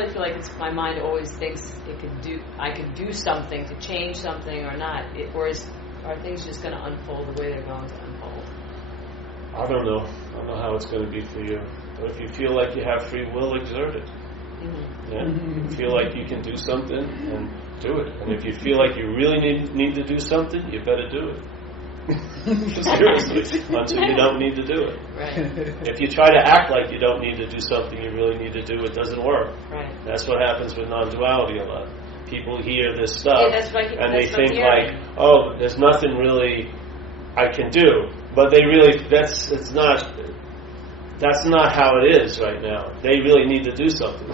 really feel like it's my mind always thinks I could do something to change something or not. Are things just going to unfold the way they're going to unfold? I don't know. I don't know how it's going to be for you. But if you feel like you have free will, exert it. Mm-hmm. Yeah? If you feel like you can do something, and do it. And if you feel like you really need to do something, you better do it. Seriously, until you don't need to do it. Right. If you try to act like you don't need to do something you really need to do, it doesn't work. Right. That's what happens with non-duality a lot. People hear this stuff, and they think like, oh, there's nothing really I can do. But they really, that's not how it is right now. They really need to do something.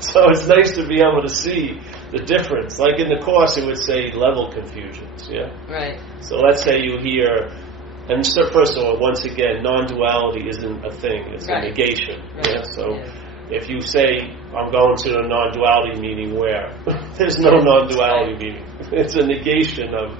So it's nice to be able to see the difference. Like in the Course, it would say level confusions, yeah? Right. So let's say you hear, and so first of all, once again, non-duality isn't a thing, it's a negation. Right. Yeah? So if you say, I'm going to a non-duality meeting, where? There's no non-duality meeting. It's a negation of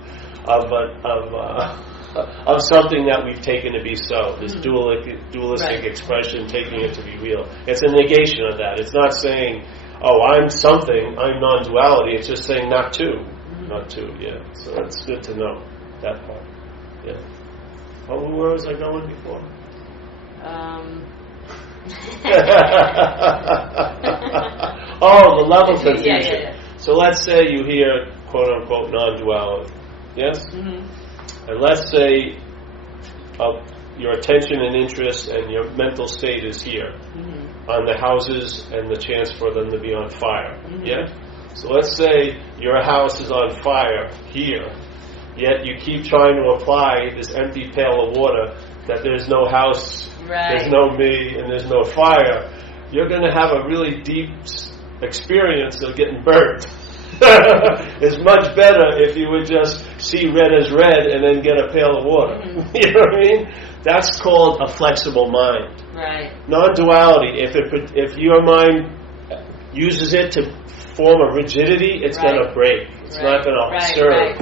something that we've taken to be so. This dualistic expression, taking it to be real. It's a negation of that. It's not saying, oh, I'm something, I'm non-duality. It's just saying not to. Not to, yeah. So it's good to know that part. Yeah. Oh, where was I going before? Oh, the level confusion. Yeah. So let's say you hear, quote-unquote, non-duality. Yes? Mm-hmm. And let's say your attention and interest and your mental state is here on the houses and the chance for them to be on fire. Yeah? So let's say your house is on fire here, yet you keep trying to apply this empty pail of water that there's no house, there's no me, and there's no fire. You're going to have a really deep experience of getting burnt. It's much better if you would just see red as red and then get a pail of water. You know what I mean? That's called a flexible mind. Right. Non-duality, if your mind uses it to form a rigidity, it's going to break. It's not going to serve.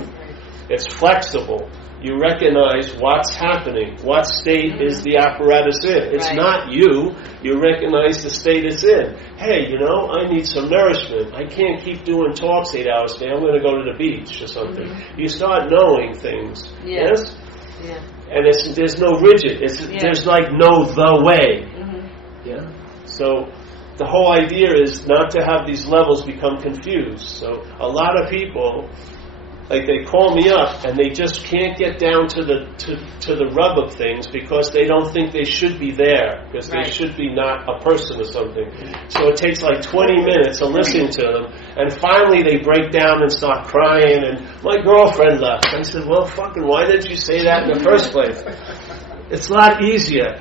It's flexible. You recognize what's happening. What state is the apparatus in? It's not you. You recognize the state it's in. Hey, I need some nourishment. I can't keep doing talks 8 hours a day. I'm going to go to the beach or something. You start knowing things. Yes? Yeah. And there's no rigid. There's like no the way. Yeah. So the whole idea is not to have these levels become confused. So a lot of people, like, they call me up and they just can't get down to the rub of things because they don't think they should be there, because they should be not a person or something. So it takes like 20 minutes of listening to them, and finally they break down and start crying, and my girlfriend left. I said, well, fucking, why didn't you say that in the first place? It's a lot easier.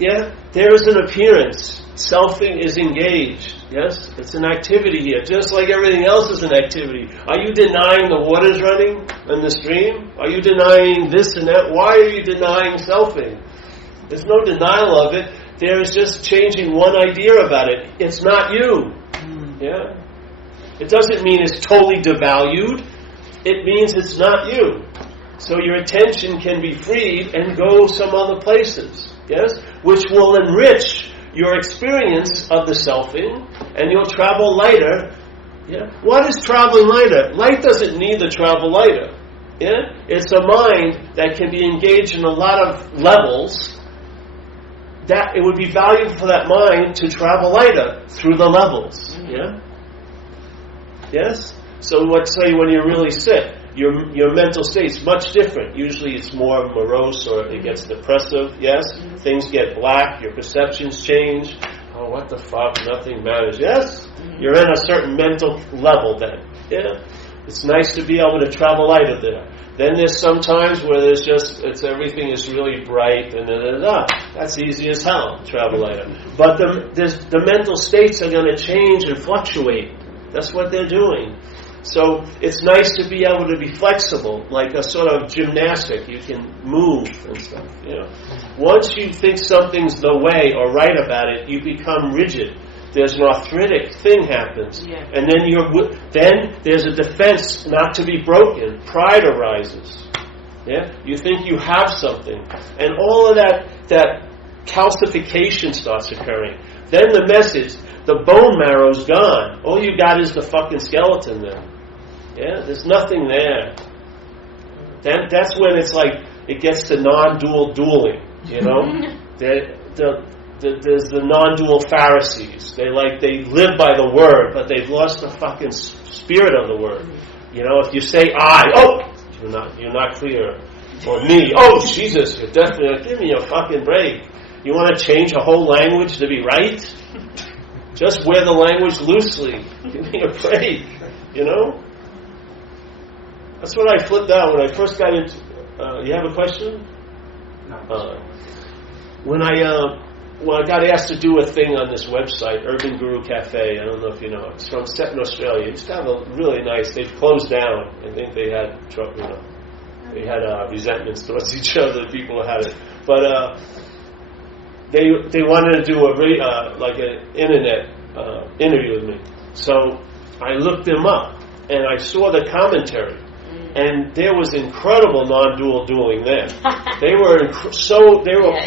Yeah? There is an appearance. Selfing is engaged. Yes? It's an activity here, just like everything else is an activity. Are you denying the water's running in the stream? Are you denying this and that? Why are you denying selfing? There's no denial of it. There is just changing one idea about it. It's not you. Yeah? It doesn't mean it's totally devalued. It means it's not you. So your attention can be freed and go some other places. Yes? Which will enrich your experience of the selfing, and you'll travel lighter. Yeah? What is traveling lighter? Light doesn't need to travel lighter. Yeah? It's a mind that can be engaged in a lot of levels. That it would be valuable for that mind to travel lighter through the levels. Yeah? Yes? So let's say when you're really sick, your mental state's much different. Usually it's more morose, or it gets depressive. Yes? Things get black, your perceptions change. Oh, what the fuck? Nothing matters. Yes? You're in a certain mental level then. Yeah? It's nice to be able to travel lighter there. Then there's some times where everything is really bright and That's easy as hell, travel lighter. But the mental states are going to change and fluctuate. That's what they're doing. So it's nice to be able to be flexible, like a sort of gymnastic. You can move and stuff. Once you think something's the way or right about it, you become rigid. There's an arthritic thing happens, and then there's a defense not to be broken. Pride arises. Yeah, you think you have something, and all of that calcification starts occurring. Then the message, the bone marrow's gone. All you got is the fucking skeleton there. Yeah, there's nothing there. That's when it's like it gets to non-dual dueling. You know, there's the non-dual Pharisees. They live by the word, but they've lost the fucking spirit of the word. You know, if you say I, you're not clear. Or me, Jesus, you're definitely, give me a fucking break. You want to change a whole language to be right? Just wear the language loosely. Give me a break. You know? That's what I flipped out when I first got into... you have a question? No. When I got asked to do a thing on this website, Urban Guru Cafe, I don't know if you know, it's set in Australia. It's kind of really nice. They've closed down. I think they had they had resentments towards each other. People had it, but they wanted to do an internet interview with me. So I looked them up and I saw the commentary, and there was incredible non-dual dueling there. They were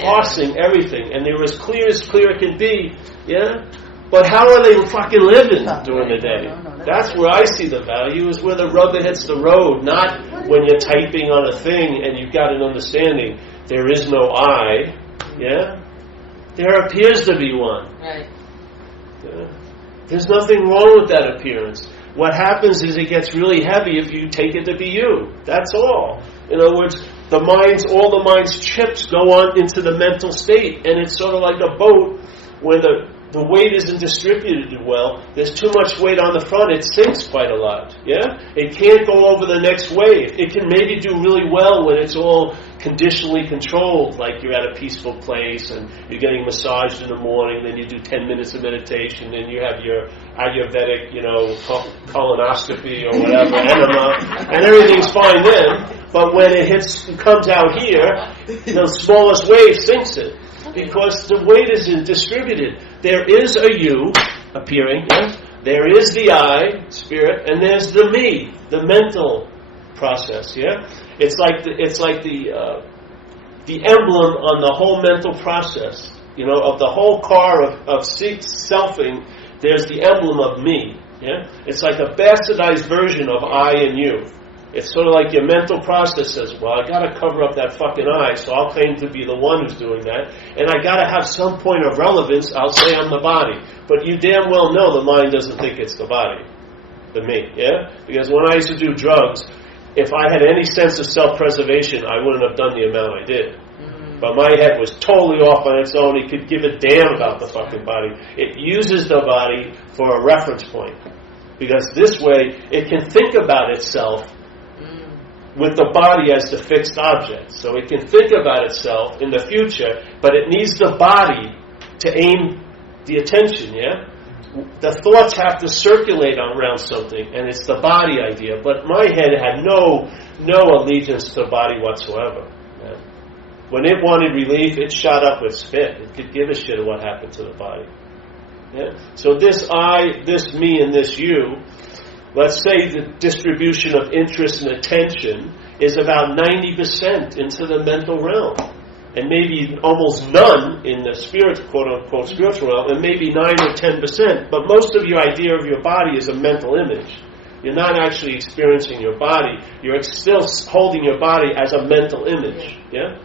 parsing everything, and they were as clear can be. Yeah. But how are they fucking living during the day? That's where I see the value, is where the rubber hits the road, not when you're typing on a thing and you've got an understanding. There is no I, yeah? There appears to be one. Right. Yeah? There's nothing wrong with that appearance. What happens is it gets really heavy if you take it to be you. That's all. In other words, all the mind's chips go on into the mental state, and it's sort of like a boat where the weight isn't distributed well. There's too much weight on the front. It sinks quite a lot. Yeah? It can't go over the next wave. It can maybe do really well when it's all conditionally controlled, like you're at a peaceful place and you're getting massaged in the morning, then you do 10 minutes of meditation, then you have your Ayurvedic, colonoscopy or whatever, enema, and everything's fine then. But when it comes out here, the smallest wave sinks it. Because the weight isn't distributed. There is a you appearing, yes? There is the I, spirit, and there's the me, the mental process, yeah? It's like the emblem on the whole mental process, of the whole car of selfing. There's the emblem of me, yeah? It's like a bastardized version of I and you. It's sort of like your mental process says, well, I got to cover up that fucking I, so I'll claim to be the one who's doing that, and I got to have some point of relevance. I'll say I'm the body, but you damn well know the mind doesn't think it's the body, the me, yeah? Because when I used to do drugs, if I had any sense of self-preservation, I wouldn't have done the amount I did. But my head was totally off on its own. It could give a damn about the fucking body. It uses the body for a reference point, because this way it can think about itself with the body as the fixed object. So it can think about itself in the future, but it needs the body to aim the attention, yeah? The thoughts have to circulate around something, and it's the body idea. But my head had no allegiance to the body whatsoever. Yeah? When it wanted relief, it shot up with spit. It could give a shit of what happened to the body. Yeah? So this I, this me, and this you, let's say the distribution of interest and attention is about 90% into the mental realm, and maybe almost none in the spirit, quote-unquote, spiritual realm, and maybe 9 or 10%. But most of your idea of your body is a mental image. You're not actually experiencing your body. You're still holding your body as a mental image. Yeah.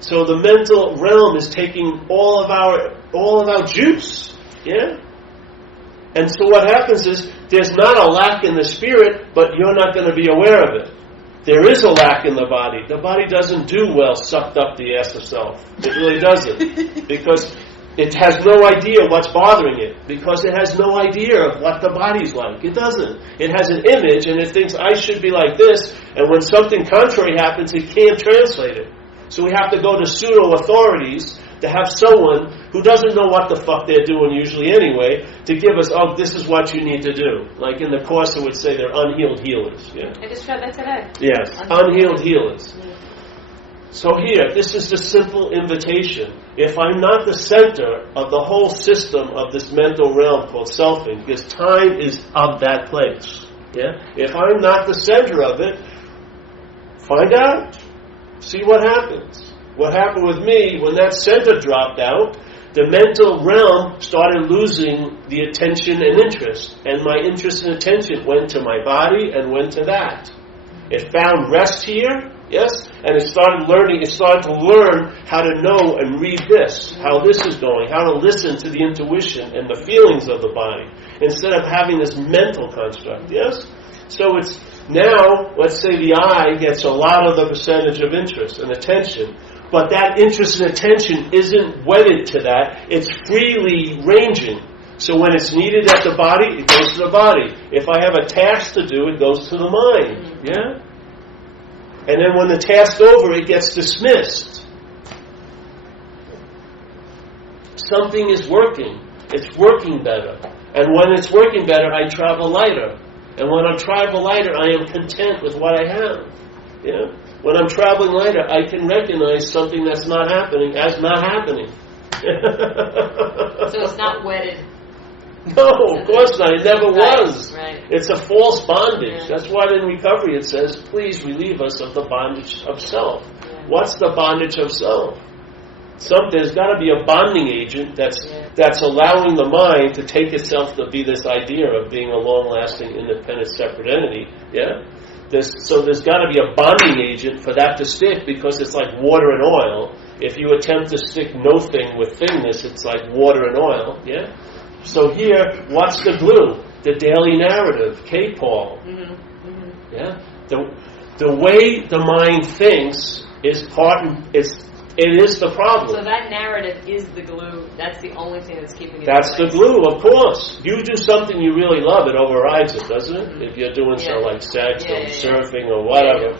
So the mental realm is taking all of our juice. Yeah. And so what happens is, there's not a lack in the spirit, but you're not going to be aware of it. There is a lack in the body. The body doesn't do well sucked up the ass of self. It really doesn't. Because it has no idea what's bothering it. Because it has no idea of what the body's like. It doesn't. It has an image, and it thinks, I should be like this, and when something contrary happens, it can't translate it. So we have to go to pseudo-authorities to have someone who doesn't know what the fuck they're doing usually anyway, to give us, this is what you need to do. Like in the Course it would say they're unhealed healers. Yeah? I just read that today. Yes, unhealed healers. Yeah. So here, this is the simple invitation. If I'm not the center of the whole system of this mental realm called selfing, because time is of that place. Yeah? If I'm not the center of it, find out. See what happens. What happened with me, when that center dropped out, the mental realm started losing the attention and interest. And my interest and attention went to my body and went to that. It found rest here, yes, and it started to learn how to know and read this, how this is going, how to listen to the intuition and the feelings of the body, instead of having this mental construct, yes? So it's now, let's say the eye gets a lot of the percentage of interest and attention, but that interest and attention isn't wedded to that. It's freely ranging. So when it's needed at the body, it goes to the body. If I have a task to do, it goes to the mind. Yeah? And then when the task's over, it gets dismissed. Something is working. It's working better. And when it's working better, I travel lighter. And when I travel lighter, I am content with what I have. Yeah? When I'm traveling lighter, I can recognize something that's not happening as not happening. So it's not wedded. No, of course not. It never was. Right. It's a false bondage. Yeah. That's why in recovery it says, please relieve us of the bondage of self. Yeah. What's the bondage of self? There's got to be a bonding agent that's allowing the mind to take itself to be this idea of being a long-lasting, independent, separate entity. Yeah. So there's got to be a bonding agent for that to stick, because it's like water and oil. If you attempt to stick no thing with thingness, it's like water and oil. Yeah. So here, what's the glue? The daily narrative, K-Paul. Mm-hmm. Mm-hmm. Yeah. The way the mind thinks is it is the problem. So that narrative is the glue. That's the only thing that's keeping it. That's the glue, of course. You do something you really love, it overrides it, doesn't it? Mm-hmm. If you're doing something like sex or surfing or whatever,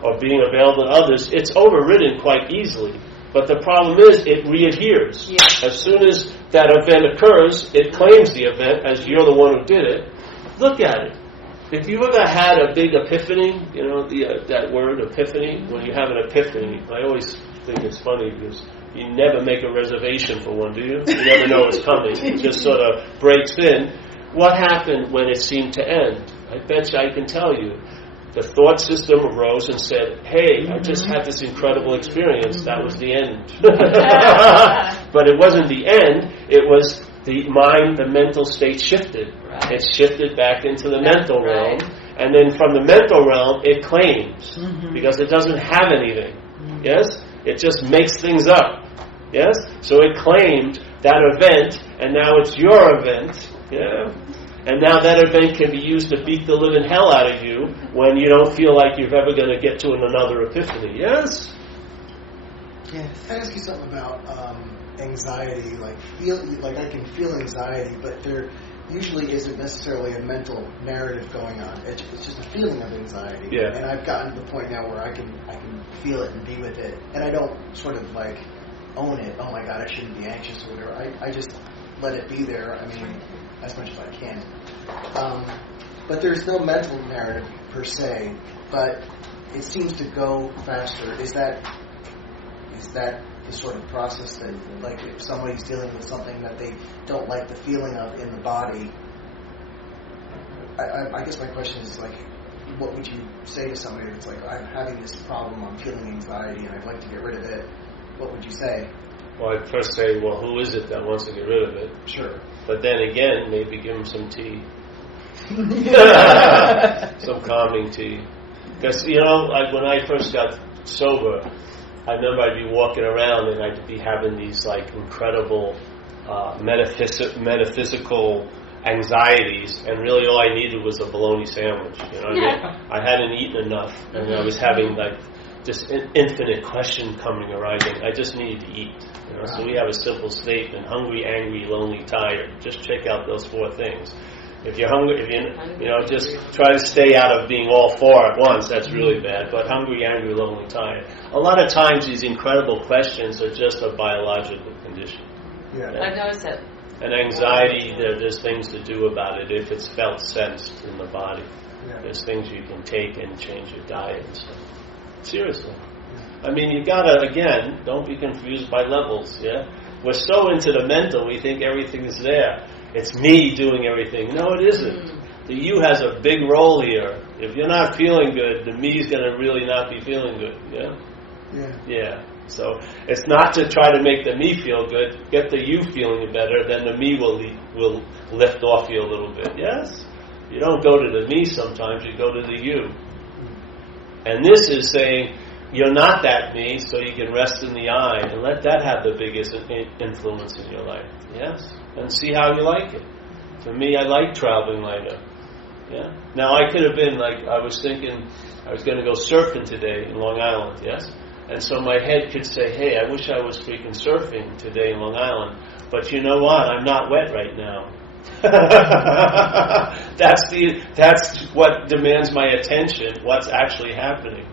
or being available to others, it's overridden quite easily. But the problem is, it readheres. Yeah. As soon as that event occurs, it claims the event as you're the one who did it. Look at it. If you ever had a big epiphany, you know that word, epiphany, when you have an epiphany, I always think it's funny because you never make a reservation for one, do you? You never know it's coming. It just sort of breaks in. What happened when it seemed to end? I bet you I can tell you. The thought system arose and said, hey, I just had this incredible experience. That was the end. But it wasn't the end. It was the mind, the mental state shifted. Right. It shifted back into the mental realm. And then from the mental realm, it claims. Mm-hmm. Because it doesn't have anything. Mm-hmm. Yes? It just makes things up. Yes? So it claimed that event, and now it's your event. Yeah? And now that event can be used to beat the living hell out of you when you don't feel like you're ever going to get to another epiphany. Yes? Yes. Can I ask you something about anxiety? Like I can feel anxiety, but there usually isn't necessarily a mental narrative going on. It's just a feeling of anxiety. Yeah. And I've gotten to the point now where I can feel it and be with it, and I don't sort of like own it. Oh my God, I shouldn't be anxious or whatever. I just let it be there. I mean, as much as I can. But there's no mental narrative per se, but it seems to go faster. Is that the sort of process that, like, if somebody's dealing with something that they don't like the feeling of in the body, I guess my question is, like, what would you say to somebody that's like, I'm having this problem, I'm feeling anxiety, and I'd like to get rid of it? What would you say? Well, I'd first say, well, who is it that wants to get rid of it? Sure. But then again, maybe give them some tea. Some calming tea. Because, like when I first got sober, I remember I'd be walking around and I'd be having these, like, incredible metaphysical anxieties, and really all I needed was a bologna sandwich. You know what I mean? I hadn't eaten enough, and I was having, like, this infinite question coming arising. I just needed to eat. So we have a simple statement: hungry, angry, lonely, tired. Just check out those 4 things. If you're hungry, just try to stay out of being all 4 at once. That's really bad. But hungry, angry, lonely, tired. A lot of times these incredible questions are just a biological condition. Yeah. I've noticed that. And anxiety, there's things to do about it if it's felt, sensed in the body. Yeah. There's things you can take and change your diet and stuff. Seriously. I mean, you gotta, again, don't be confused by levels, yeah? We're so into the mental, we think everything is there. It's me doing everything. No, it isn't. The you has a big role here. If you're not feeling good, the me's gonna really not be feeling good, yeah? Yeah. Yeah. So it's not to try to make the me feel good. Get the you feeling better, then the me will lift off you a little bit. Yes? You don't go to the me sometimes, you go to the you. And this is saying, you're not that me, so you can rest in the I and let that have the biggest influence in your life. Yes? And see how you like it. For me, I like traveling lighter. Yeah. Now, I could have been like, I was thinking I was going to go surfing today in Long Island, yes? And so my head could say, hey, I wish I was freaking surfing today in Long Island. But you know what? I'm not wet right now. That's what demands my attention, what's actually happening.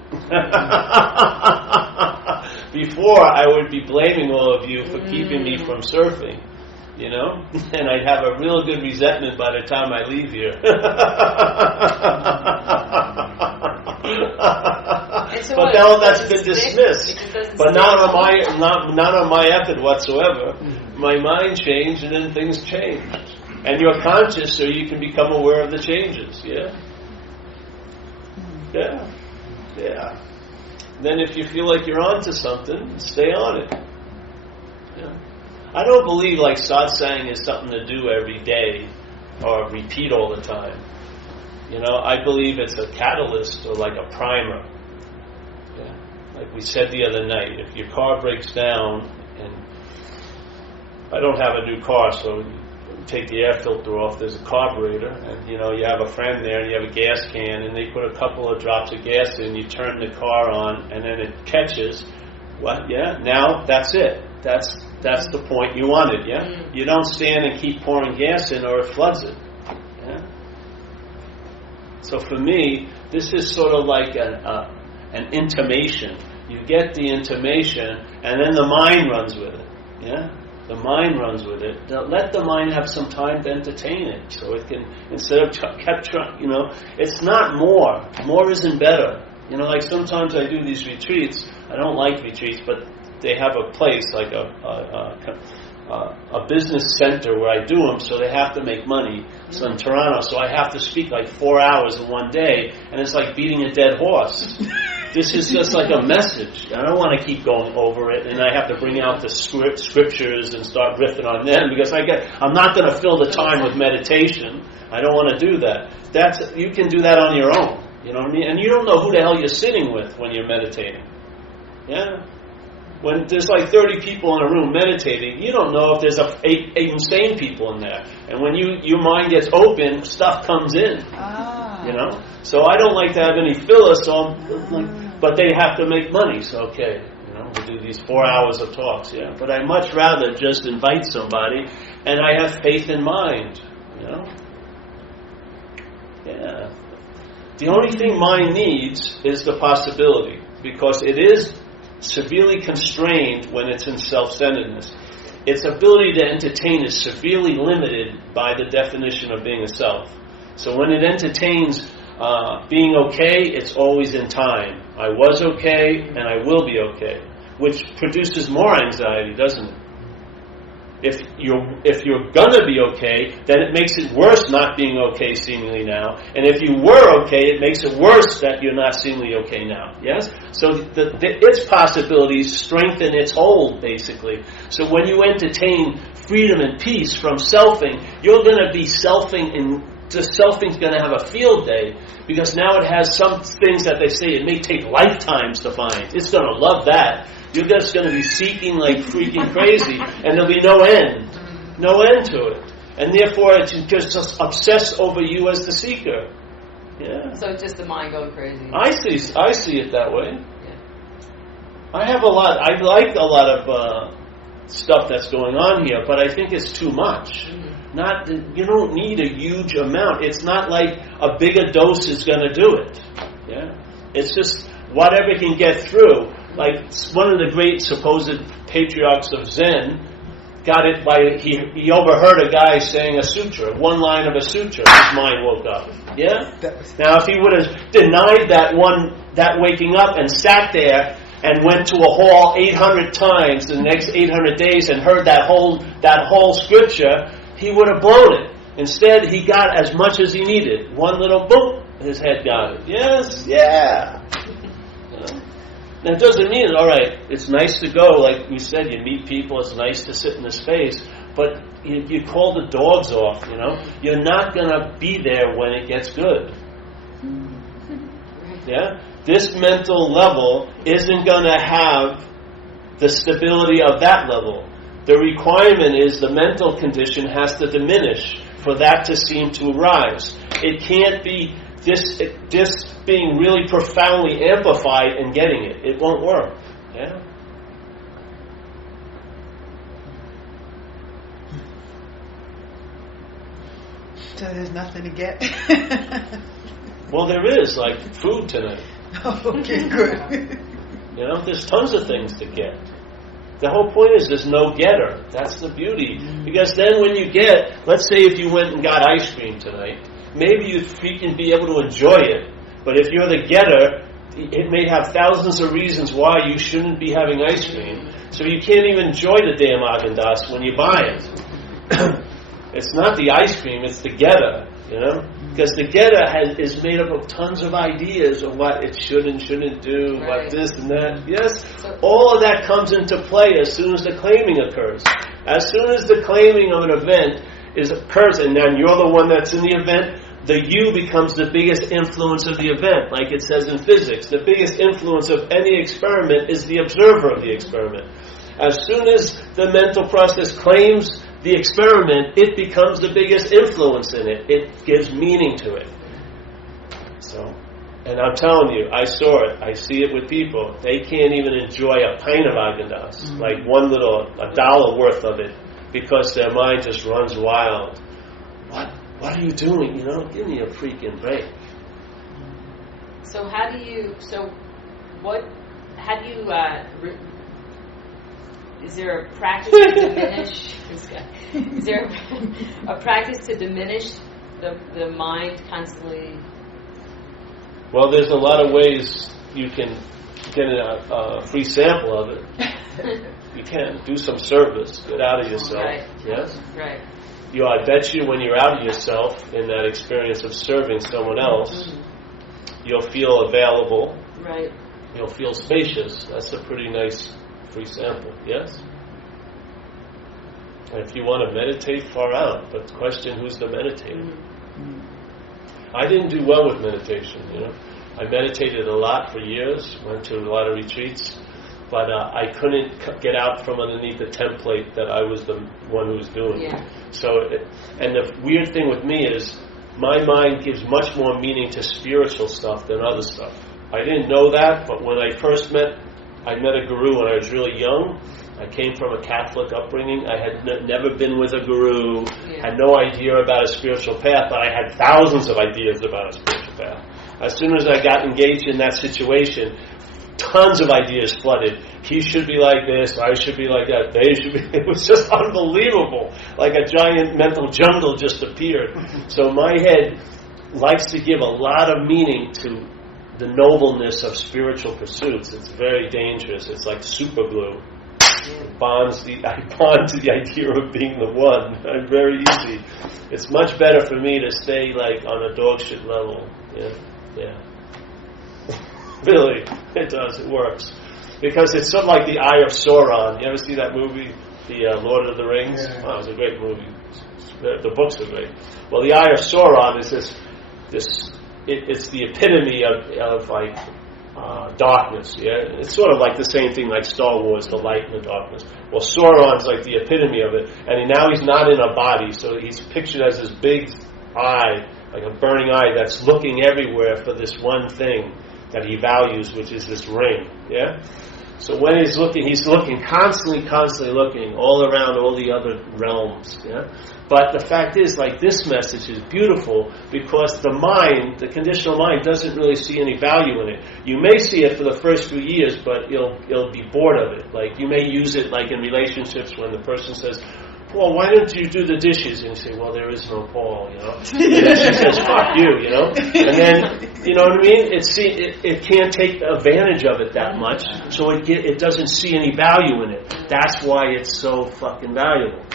Before, I would be blaming all of you for keeping me from surfing, you know? And I'd have a real good resentment by the time I leave here. But now that's been dismissed. But not on my effort whatsoever. My mind changed and then things changed. And you're conscious so you can become aware of the changes. Yeah? Yeah. Yeah. Then if you feel like you're onto something, stay on it. Yeah. I don't believe like satsang is something to do every day or repeat all the time. You know, I believe it's a catalyst or like a primer. Yeah. Like we said the other night, if your car breaks down, and I don't have a new car, so take the air filter off, there's a carburetor, and you know, you have a friend there and you have a gas can and they put a couple of drops of gas in, you turn the car on and then it catches. What? Yeah, now that's it. That's the point you wanted, yeah? You don't stand and keep pouring gas in or it floods it. Yeah? So for me, this is sort of like an intimation. You get the intimation and then the mind runs with it. Yeah? The mind runs with it. Let the mind have some time to entertain it, so it can, instead of you know, it's not more. More isn't better. You know, like sometimes I do these retreats. I don't like retreats, but they have a place like a business center where I do them, so they have to make money. So in Toronto, so I have to speak like 4 hours in one day, and it's like beating a dead horse. This is just like a message. I don't want to keep going over it, and I have to bring out the scriptures and start riffing on them because I'm not going to fill the time with meditation. I don't want to do that. You can do that on your own. You know what I mean? And you don't know who the hell you're sitting with when you're meditating. Yeah. When there's like 30 people in a room meditating, you don't know if there's eight insane people in there. And when your mind gets open, stuff comes in. You know? So I don't like to have any filler, but they have to make money, so okay. You know, we do these 4 hours of talks, yeah. But I'd much rather just invite somebody and I have faith in mind, you know? Yeah. The only thing mind needs is the possibility, because it is severely constrained when it's in self-centeredness. Its ability to entertain is severely limited by the definition of being a self. So when it entertains being okay, it's always in time. I was okay and I will be okay, which produces more anxiety, doesn't it? If you're gonna be okay, then it makes it worse not being okay seemingly now. And if you were okay, it makes it worse that you're not seemingly okay now. Yes? So its possibilities strengthen its hold, basically. So when you entertain freedom and peace from selfing, you're gonna be selfing, and the selfing's gonna have a field day, because now it has some things that they say it may take lifetimes to find. It's gonna love that. You're just going to be seeking like freaking crazy, and there'll be no end to it. And therefore, it's just obsess over you as the seeker. Yeah. So it's just the mind going crazy. I see it that way. Yeah. I like a lot of stuff that's going on here, but I think it's too much. You don't need a huge amount. It's not like a bigger dose is going to do it. Yeah. It's just whatever can get through. Like one of the great supposed patriarchs of Zen got it by he overheard a guy saying a sutra, one line of a sutra. His mind woke up. Yeah. Now, if he would have denied that waking up and sat there and went to a hall 800 times the next 800 days and heard that whole scripture, he would have blown it. Instead, he got as much as he needed. One little boom, his head got it. Yes, yeah. Now, it doesn't mean, all right, it's nice to go, like we said, you meet people, it's nice to sit in the space, but you call the dogs off, You're not going to be there when it gets good. Yeah? This mental level isn't going to have the stability of that level. The requirement is the mental condition has to diminish for that to seem to rise. It can't be this being really profoundly amplified and getting it. It won't work. Yeah? So there's nothing to get? Well, there is, like food tonight. Okay, good. There's tons of things to get. The whole point is there's no getter. That's the beauty. Because then when you get, let's say if you went and got ice cream tonight, maybe you can be able to enjoy it. But if you're the getter, it may have thousands of reasons why you shouldn't be having ice cream. So you can't even enjoy the damn Haagen-Dazs when you buy it. It's not the ice cream, it's the getter, Because the getter is made up of tons of ideas of what it should and shouldn't do, what this and that. Yes? All of that comes into play as soon as the claiming occurs. As soon as the claiming of an event occurs, and then you're the one that's in the event, the you becomes the biggest influence of the event. Like it says in physics, the biggest influence of any experiment is the observer of the experiment. As soon as the mental process claims the experiment, it becomes the biggest influence in it. It gives meaning to it. So, and I'm telling you, I saw it. I see it with people. They can't even enjoy a pint of Haagen-Dazs, like $1 worth of it, because their mind just runs wild. What are you doing? Give me a freaking break. So how do you is there a practice to diminish? Is there a practice to diminish the mind constantly? Well, there's a lot of ways you can get a free sample of it. You can do some service, get out of yourself. Right. Yes. Right. I bet you when you're out of yourself in that experience of serving someone else, you'll feel available. Right. You'll feel spacious. That's a pretty nice free sample, yes? And if you want to meditate, far out. But question, who's the meditator? I didn't do well with meditation, I meditated a lot for years, went to a lot of retreats, but I couldn't get out from underneath the template that I was the one who was doing it. So, and the weird thing with me is, my mind gives much more meaning to spiritual stuff than other stuff. I didn't know that, but when I met a guru when I was really young. I came from a Catholic upbringing. I had never been with a guru, had no idea about a spiritual path, but I had thousands of ideas about a spiritual path. As soon as I got engaged in that situation, tons of ideas flooded. He should be like this, I should be like that, they should be... It was just unbelievable. Like a giant mental jungle just appeared. So my head likes to give a lot of meaning to the nobleness of spiritual pursuits. It's very dangerous. It's like super glue. I bond to the idea of being the one. I'm very easy. It's much better for me to stay like on a dog shit level. Yeah. Really, it does. It works. Because it's sort of like the Eye of Sauron. You ever see that movie, the Lord of the Rings? Yeah. Oh, it was a great movie. The books are great. Well, the Eye of Sauron is this. It's the epitome of like darkness. Yeah, it's sort of like the same thing like Star Wars, the light and the darkness. Well, Sauron's like the epitome of it, and now he's not in a body, so he's pictured as this big eye, like a burning eye that's looking everywhere for this one thing that he values, which is this ring. Yeah. So when he's looking constantly looking all around all the other realms. Yeah. But the fact is, like, this message is beautiful because the mind, the conditional mind, doesn't really see any value in it. You may see it for the first few years, but it'll be bored of it. Like, you may use it, like, in relationships when the person says, Paul, why don't you do the dishes? And you say, well, there is no Paul, And then she says, fuck you, And then, you know what I mean? It can't take advantage of it that much, so it doesn't see any value in it. That's why it's so fucking valuable.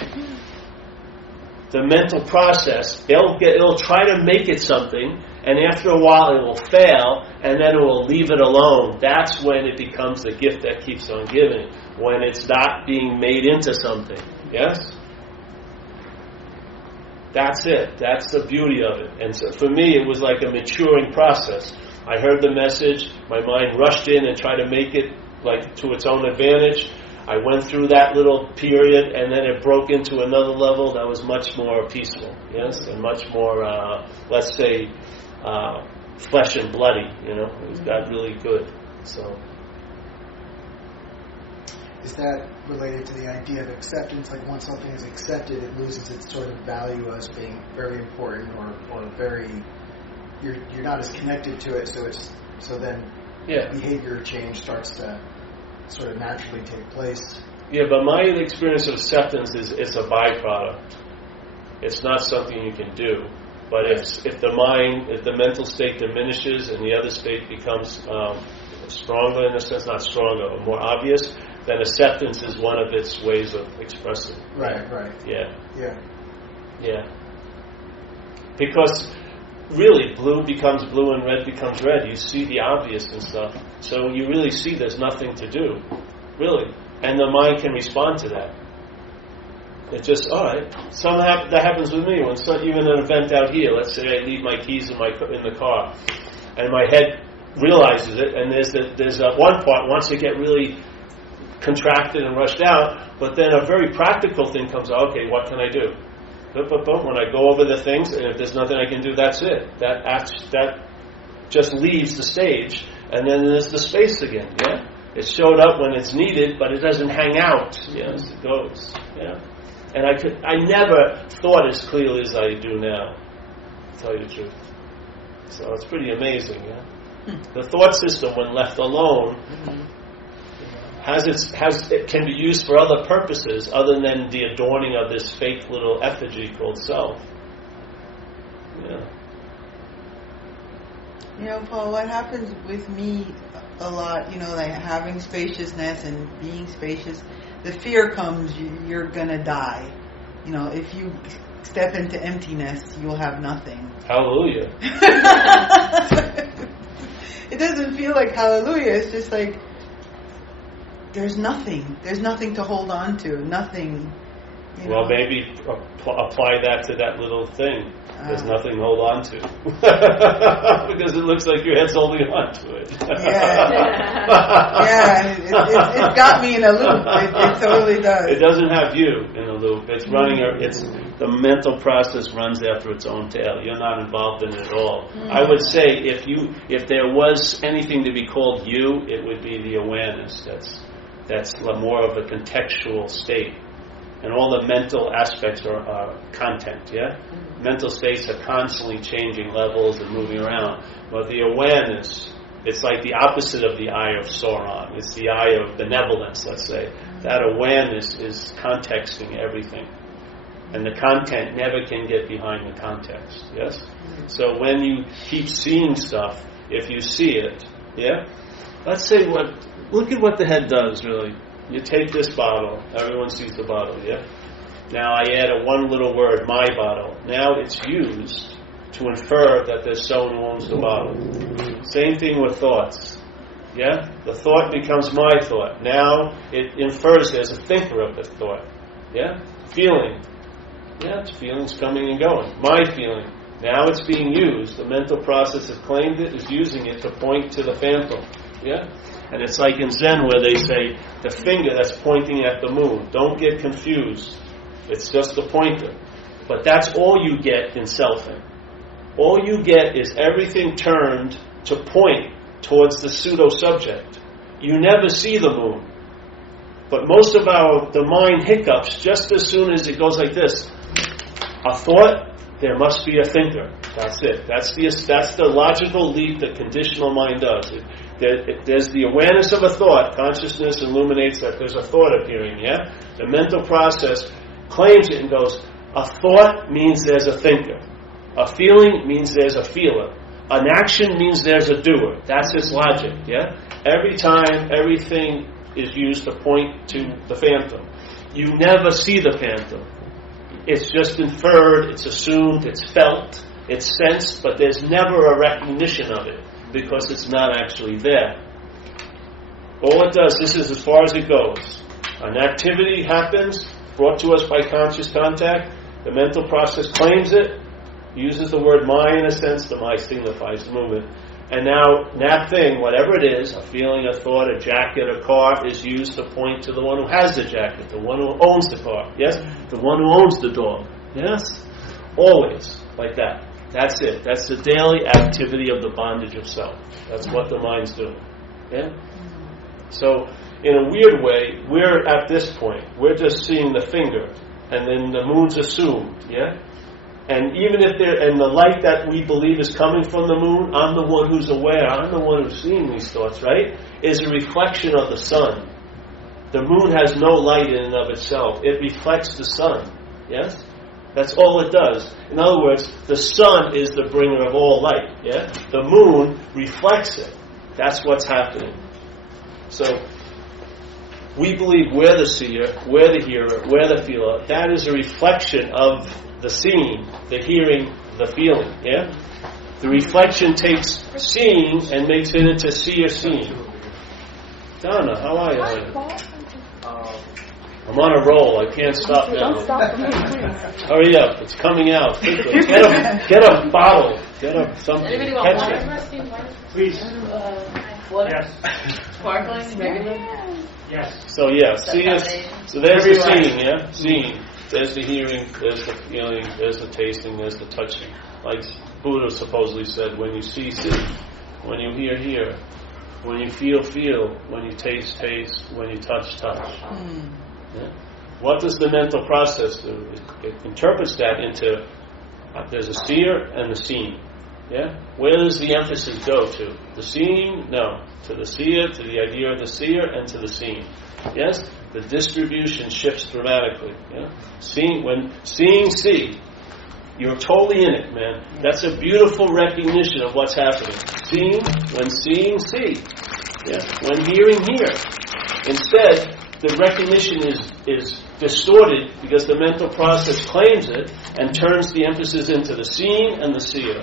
The mental process, it'll try to make it something, and after a while it will fail, and then it will leave it alone. That's when it becomes the gift that keeps on giving, when it's not being made into something. Yes? That's it. That's the beauty of it. And so for me, it was like a maturing process. I heard the message, my mind rushed in and tried to make it like to its own advantage. I went through that little period, and then it broke into another level that was much more peaceful, yes, and much more, let's say, flesh and bloody. It got really good. So, is that related to the idea of acceptance? Like once something is accepted, it loses its sort of value as being very important or very. You're not as connected to it, so then behavior change starts to sort of naturally take place. Yeah, but my experience of acceptance is it's a byproduct. It's not something you can do. But if the mental state diminishes and the other state becomes stronger, in a sense, not stronger, but more obvious, then acceptance is one of its ways of expressing. Right. Yeah. Because really, blue becomes blue and red becomes red. You see the obvious and stuff. So you really see there's nothing to do, really. And the mind can respond to that. It's just, all right. That happens with me. When even an event out here, let's say I leave my keys in the car, and my head realizes it, and there's one part wants to get really contracted and rushed out, but then a very practical thing comes out. Okay, what can I do? When I go over the things, and if there's nothing I can do, that's it. That just leaves the stage, and then there's the space again. Yeah, it showed up when it's needed, but it doesn't hang out. Yes, it goes. Yeah, and I never thought as clearly as I do now. To tell you the truth, so it's pretty amazing. Yeah, the thought system, when left alone. It can be used for other purposes other than the adorning of this fake little effigy called self. Yeah. Paul, what happens with me a lot, like having spaciousness and being spacious, the fear comes, you're gonna die. If you step into emptiness, you'll have nothing. Hallelujah. It doesn't feel like hallelujah, it's just like there's nothing. There's nothing to hold on to. Nothing. Well, maybe apply that to that little thing. There's nothing to hold on to. Because it looks like your head's holding on to it. It's got me in a loop. It totally does. It doesn't have you in a loop. It's running. The mental process runs after its own tail. You're not involved in it at all. I would say if there was anything to be called you, it would be the awareness. That's more of a contextual state. And all the mental aspects are content, yeah? Mental states are constantly changing levels and moving around. But the awareness, it's like the opposite of the eye of Sauron. It's the eye of benevolence, let's say. That awareness is contexting everything. And the content never can get behind the context, yes? So when you keep seeing stuff, if you see it, yeah? Let's say look at what the head does, really. You take this bottle. Everyone sees the bottle, yeah? Now I add one little word, my bottle. Now it's used to infer that there's someone who owns the bottle. Same thing with thoughts, yeah? The thought becomes my thought. Now it infers there's a thinker of the thought, yeah? Feeling. Yeah, it's feelings coming and going. My feeling. Now it's being used. The mental process has claimed it, is using it to point to the phantom, yeah? And it's like in Zen where they say, the finger that's pointing at the moon. Don't get confused. It's just the pointer. But that's all you get in selfing. All you get is everything turned to point towards the pseudo-subject. You never see the moon. But most of the mind hiccups just as soon as it goes like this. A thought, there must be a thinker. That's it. That's the logical leap that conditional mind does. There's the awareness of a thought. Consciousness illuminates that there's a thought appearing, yeah? The mental process claims it and goes, a thought means there's a thinker. A feeling means there's a feeler. An action means there's a doer. That's its logic, yeah? Every time, everything is used to point to the phantom. You never see the phantom. It's just inferred, it's assumed, it's felt, It's sensed, but there's never a recognition of it because it's not actually there. All it does, this is as far as it goes. An activity happens, brought to us by conscious contact. The mental process claims it, uses the word mind in a sense. The mind signifies the movement. And now that thing, whatever it is, a feeling, a thought, a jacket, a car, is used to point to the one who has the jacket, the one who owns the car, yes? The one who owns the dog, yes? Always, like that. That's it. That's the daily activity of the bondage of self. That's what the mind's doing, yeah? So, in a weird way, we're at this point, we're just seeing the finger, and then the moon's assumed, yeah? And even if and the light that we believe is coming from the moon, I'm the one who's aware, I'm the one who's seeing these thoughts, right? Is a reflection of the sun. The moon has no light in and of itself. It reflects the sun, yes? That's all it does. In other words, the sun is the bringer of all light, yeah? The moon reflects it. That's what's happening. So, we believe we're the seer, we're the hearer, we're the feeler. That is a reflection of the seeing, the hearing, the feeling, yeah? The reflection takes seeing and makes it into seeing. Donna, how are you? I'm on a roll. I can't stop now. Don't stop for me, please. Hurry up. It's coming out quickly. Get a bottle. Get something. Anybody want Catch water? Please. Water? Yes. Sparkling? Regular? Yes. So so there's the seeing, yeah? Seeing. There's the hearing, there's the feeling, there's the tasting, there's the touching. Like Buddha supposedly said, when you see, when you hear, when you feel, when you taste, when you touch. Yeah? What does the mental process do? It interprets that into, there's a seer and the seen. Yeah? Where does the emphasis go to? The seeing? No. To the seer, to the idea of the seer, and to the seen. Yes? The distribution shifts dramatically. Yeah? When see, you're totally in it, man. That's a beautiful recognition of what's happening. When seeing, see. Yeah? When hearing, hear. Instead, the recognition is distorted because the mental process claims it and turns the emphasis into the seeing and the seer.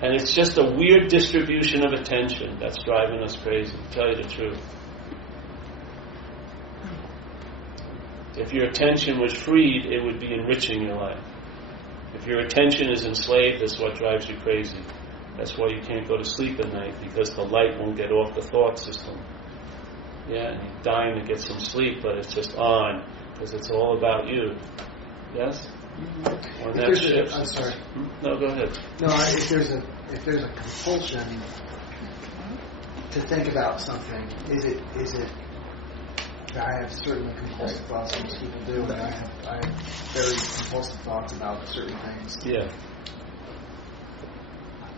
And it's just a weird distribution of attention that's driving us crazy, to tell you the truth. If your attention was freed, it would be enriching your life. If your attention is enslaved, that's what drives you crazy. That's why you can't go to sleep at night, because the light won't get off the thought system. Yeah, and you're dying to get some sleep, but it's just on, because it's all about you. Yes? When that shifts... I'm sorry. No, go ahead. No, if there's a compulsion to think about something, is it I have certain compulsive thoughts, most people do, and I have very compulsive thoughts about certain things. Yeah.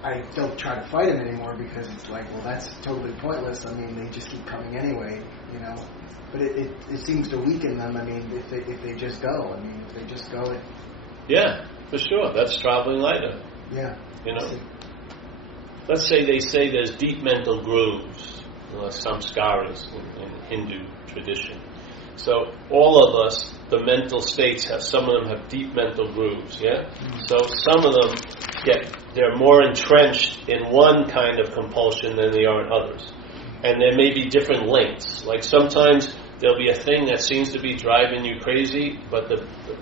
I don't try to fight them anymore because it's like, well, that's totally pointless. I mean, they just keep coming anyway, you know. But it seems to weaken them. I mean, if they just go. I mean, if they just go. Yeah, for sure. That's traveling lighter. Yeah. You know. Let's say they say there's deep mental grooves, samskaras in Hindu tradition. So all of us, the mental states some of them have deep mental grooves, yeah? So some of them they're more entrenched in one kind of compulsion than they are in others. And there may be different lengths. Like sometimes there'll be a thing that seems to be driving you crazy, but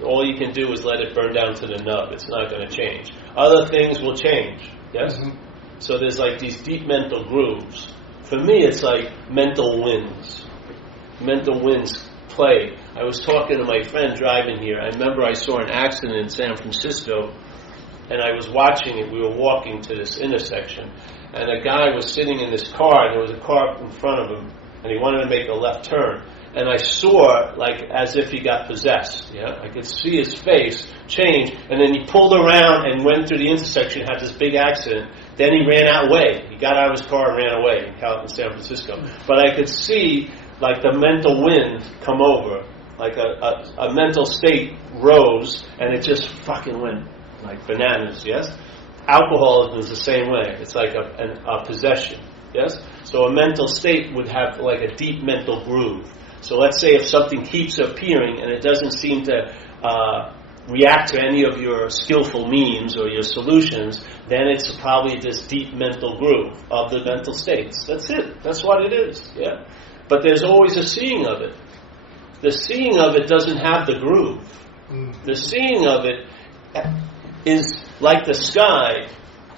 all you can do is let it burn down to the nub. It's not going to change. Other things will change, yes? Mm-hmm. So there's like these deep mental grooves. For me, it's like mental winds. Mental winds play. I was talking to my friend driving here. I remember I saw an accident in San Francisco, and I was watching it. We were walking to this intersection, and a guy was sitting in this car, and there was a car in front of him, and he wanted to make a left turn. And I saw, like, as if he got possessed. Yeah, I could see his face change, and then he pulled around and went through the intersection, had this big accident. Then he ran away. He got out of his car and ran away in San Francisco. But I could see, like, the mental wind come over, like a mental state rose, and it just fucking went like bananas. Yes, alcoholism is the same way. It's like a possession. Yes, so a mental state would have like a deep mental groove. So let's say if something keeps appearing and it doesn't seem to react to any of your skillful means or your solutions, then it's probably this deep mental groove of the mental states. That's it. That's what it is. Yeah. But there's always a seeing of it. The seeing of it doesn't have the groove. The seeing of it is like the sky.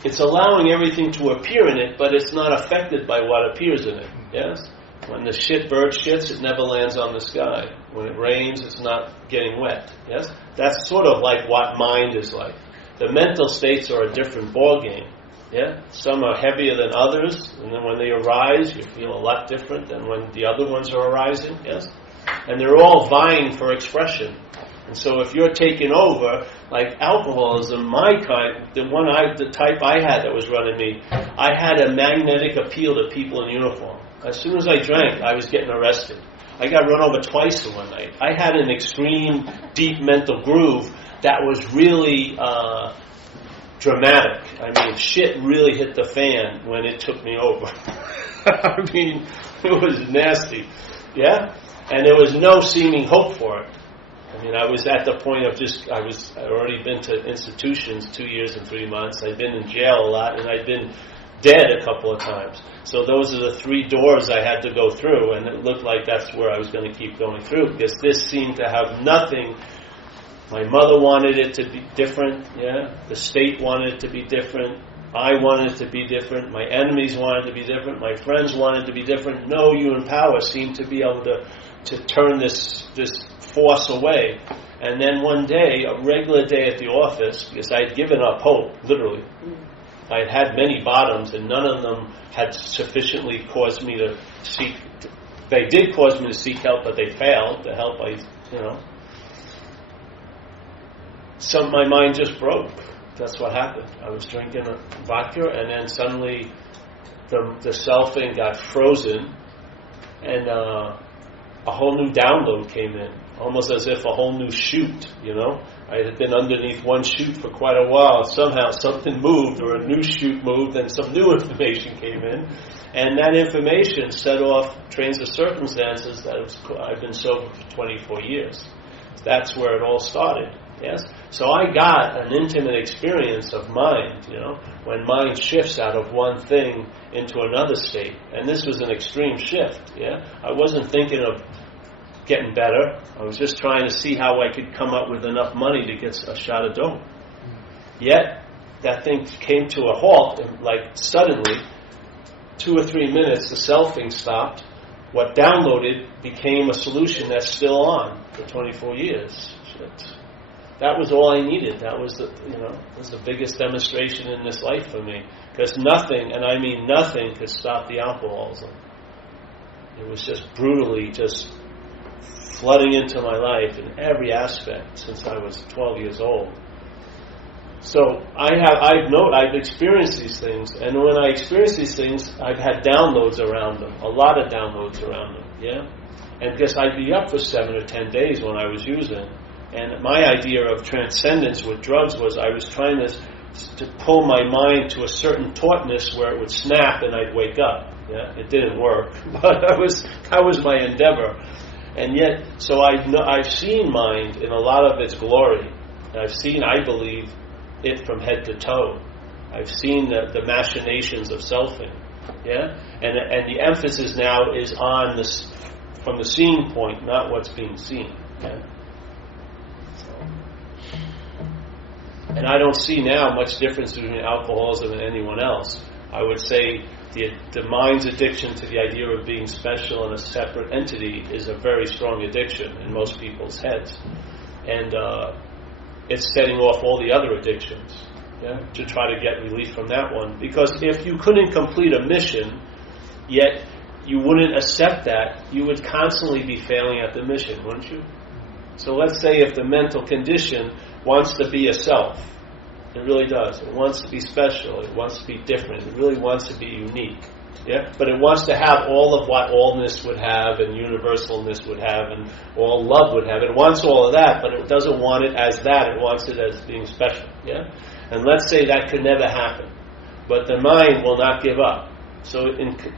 It's allowing everything to appear in it, but it's not affected by what appears in it. Yes? When the bird shits, it never lands on the sky. When it rains, it's not getting wet. Yes? That's sort of like what mind is like. The mental states are a different ballgame. Yeah? Some are heavier than others, and then when they arise, you feel a lot different than when the other ones are arising. Yes? And they're all vying for expression. And so if you're taken over, like alcoholism, the type I had that was running me, I had a magnetic appeal to people in uniform. As soon as I drank, I was getting arrested. I got run over twice in one night. I had an extreme, deep mental groove that was really dramatic. I mean, shit really hit the fan when it took me over. I mean, it was nasty. Yeah? And there was no seeming hope for it. I mean, I was at the point of I'd already been to institutions 2 years and 3 months. I'd been in jail a lot, and I'd been dead a couple of times. So those are the 3 doors I had to go through, and it looked like that's where I was going to keep going through, because this seemed to have nothing. My mother wanted it to be different, yeah. The state wanted it to be different. I wanted it to be different. My enemies wanted it to be different. My friends wanted it to be different. No human power seemed to be able to turn this force away. And then one day, a regular day at the office, because I had given up hope, literally. I had had many bottoms, and none of them had sufficiently caused me to seek. They did cause me to seek help, but they failed. The help my mind just broke. That's what happened. I was drinking vodka, and then suddenly the selfing got frozen, and a whole new download came in, almost as if a whole new chute, I had been underneath one chute for quite a while. Somehow something moved, or a new chute moved, and some new information came in. And that information set off trains of circumstances that I've been sober for 24 years. That's where it all started. Yes? So I got an intimate experience of mind, when mind shifts out of one thing into another state. And this was an extreme shift, yeah? I wasn't thinking of getting better. I was just trying to see how I could come up with enough money to get a shot of dope. Yet, that thing came to a halt, and suddenly, 2 or 3 minutes, the selfing stopped. What downloaded became a solution that's still on for 24 years. Shit. That was all I needed. That was the biggest demonstration in this life for me. Because nothing, and I mean nothing, could stop the alcoholism. It was just brutally flooding into my life in every aspect since I was 12 years old. So I've experienced these things, and when I experience these things, I've had downloads around them, a lot of downloads around them, yeah? And because I'd be up for 7 or 10 days when I was using. And my idea of transcendence with drugs was I was trying to pull my mind to a certain tautness where it would snap and I'd wake up. Yeah, it didn't work, but that was my endeavor. And yet, so I've seen mind in a lot of its glory. I've seen, I believe, it from head to toe. I've seen the machinations of selfing. Yeah, and the emphasis now is on this from the seeing point, not what's being seen. Yeah? And I don't see now much difference between alcoholism and anyone else. I would say the mind's addiction to the idea of being special and a separate entity is a very strong addiction in most people's heads. And it's setting off all the other addictions, yeah, to try to get relief from that one. Because if you couldn't complete a mission, yet you wouldn't accept that, you would constantly be failing at the mission, wouldn't you? So let's say if the mental condition wants to be a self. It really does. It wants to be special. It wants to be different. It really wants to be unique. Yeah? But it wants to have all of what allness would have and universalness would have and all love would have. It wants all of that, but it doesn't want it as that. It wants it as being special. Yeah? And let's say that could never happen. But the mind will not give up. So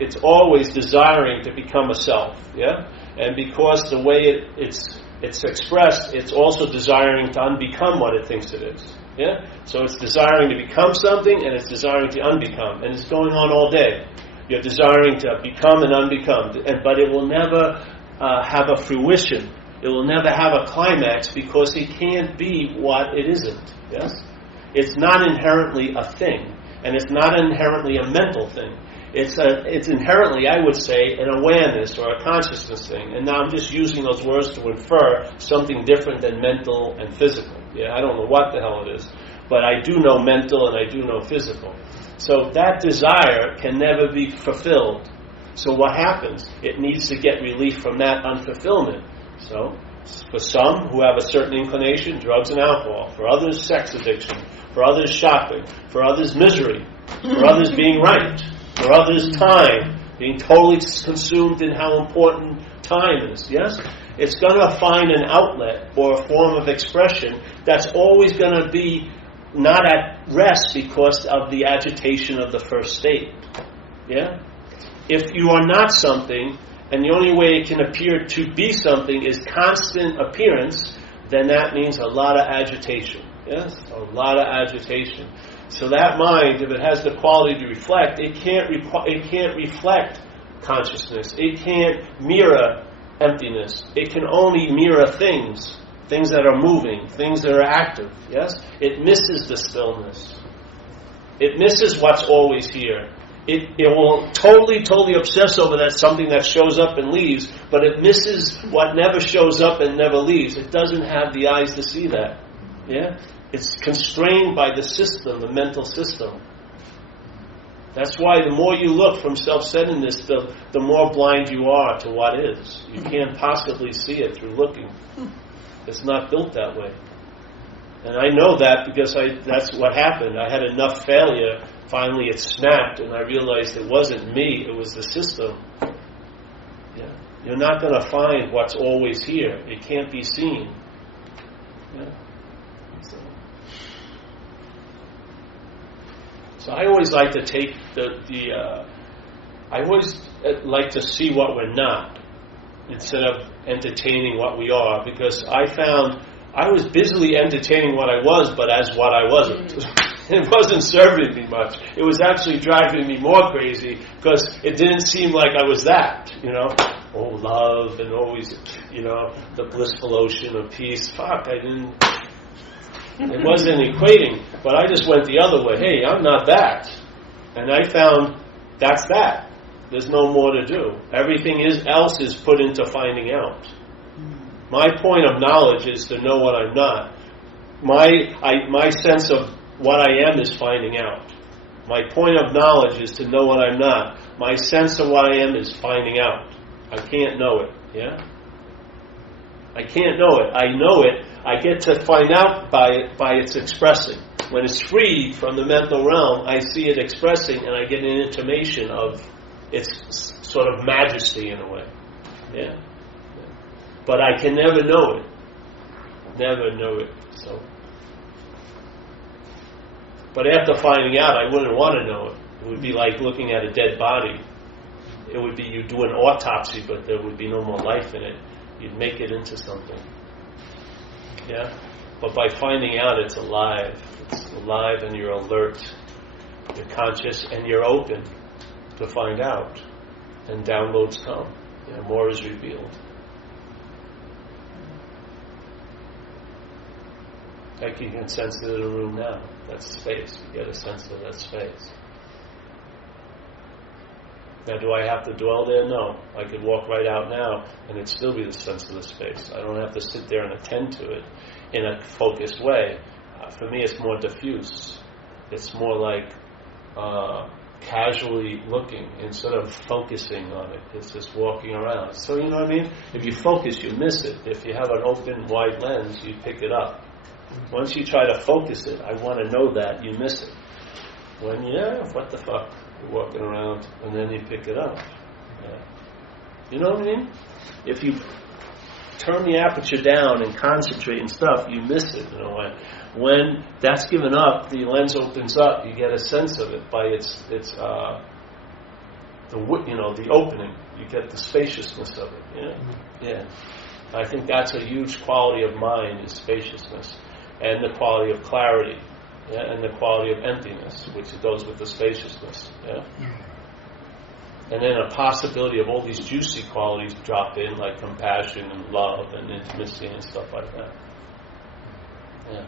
it's always desiring to become a self. Yeah? And because the way it's it's expressed, it's also desiring to unbecome what it thinks it is. Yeah? So it's desiring to become something, and it's desiring to unbecome. And it's going on all day. You're desiring to become and unbecome. But it will never have a fruition. It will never have a climax because it can't be what it isn't. Yes? It's not inherently a thing. And it's not inherently a mental thing. It's inherently, I would say, an awareness or a consciousness thing. And now I'm just using those words to infer something different than mental and physical. Yeah, I don't know what the hell it is. But I do know mental and I do know physical. So that desire can never be fulfilled. So what happens? It needs to get relief from that unfulfillment. So for some who have a certain inclination, drugs and alcohol. For others, sex addiction. For others, shopping. For others, misery. For others, being right. For others, time. Being totally consumed in how important time is. Yes? It's going to find an outlet or a form of expression that's always going to be not at rest because of the agitation of the first state. Yeah? If you are not something, and the only way it can appear to be something is constant appearance, then that means a lot of agitation. Yes? A lot of agitation. So that mind, if it has the quality to reflect, it can't reflect consciousness. It can't mirror emptiness. It can only mirror things that are moving, things that are active. Yes? It misses the stillness. It misses what's always here. It will totally obsess over that something that shows up and leaves, but it misses what never shows up and never leaves. It doesn't have the eyes to see that. Yeah? It's constrained by the system, the mental system. That's why the more you look from self-centeredness, the more blind you are to what is. You can't possibly see it through looking. It's not built that way. And I know that because that's what happened. I had enough failure. Finally it snapped and I realized it wasn't me, it was the system. Yeah. You're not going to find what's always here. It can't be seen. Yeah. So I always like to take I always like to see what we're not instead of entertaining what we are, because I found I was busily entertaining what I was, but as what I wasn't. It wasn't serving me much. It was actually driving me more crazy because it didn't seem like I was that, Oh, love and always, the blissful ocean of peace. Fuck, it wasn't equating, but I just went the other way. Hey, I'm not that. And I found that's that. There's no more to do. Everything else is put into finding out. My point of knowledge is to know what I'm not. My sense of what I am is finding out. My point of knowledge is to know what I'm not. My sense of what I am is finding out. I can't know it. Yeah? I can't know it. I know it. I get to find out by its expressing. When it's free from the mental realm, I see it expressing and I get an intimation of its sort of majesty in a way. Yeah. But I can never know it. Never know it. So. But after finding out, I wouldn't want to know it. It would be like looking at a dead body. It would be you do an autopsy, but there would be no more life in it. You'd make it into something. Yeah? But by finding out it's alive. It's alive and you're alert. You're conscious and you're open to find out. And downloads come. Yeah, more is revealed. Like you can sense it in a room now. That's space. You get a sense of that space. Now, do I have to dwell there? No. I could walk right out now and it'd still be the sense of the space. I don't have to sit there and attend to it in a focused way. For me, it's more diffuse. It's more like casually looking instead of focusing on it. It's just walking around. So, you know what I mean? If you focus, you miss it. If you have an open, wide lens, you pick it up. Once you try to focus it, I want to know that, you miss it. When, what the fuck? You're walking around, and then you pick it up. Yeah. You know what I mean? If you turn the aperture down and concentrate and stuff, you miss it in a way. When that's given up, the lens opens up. You get a sense of it by the opening. You get the spaciousness of it. Yeah. I think that's a huge quality of mind, is spaciousness, and the quality of clarity, yeah, and the quality of emptiness, which goes with the spaciousness. Yeah? And then a possibility of all these juicy qualities drop in, like compassion and love and intimacy and stuff like that. Yeah.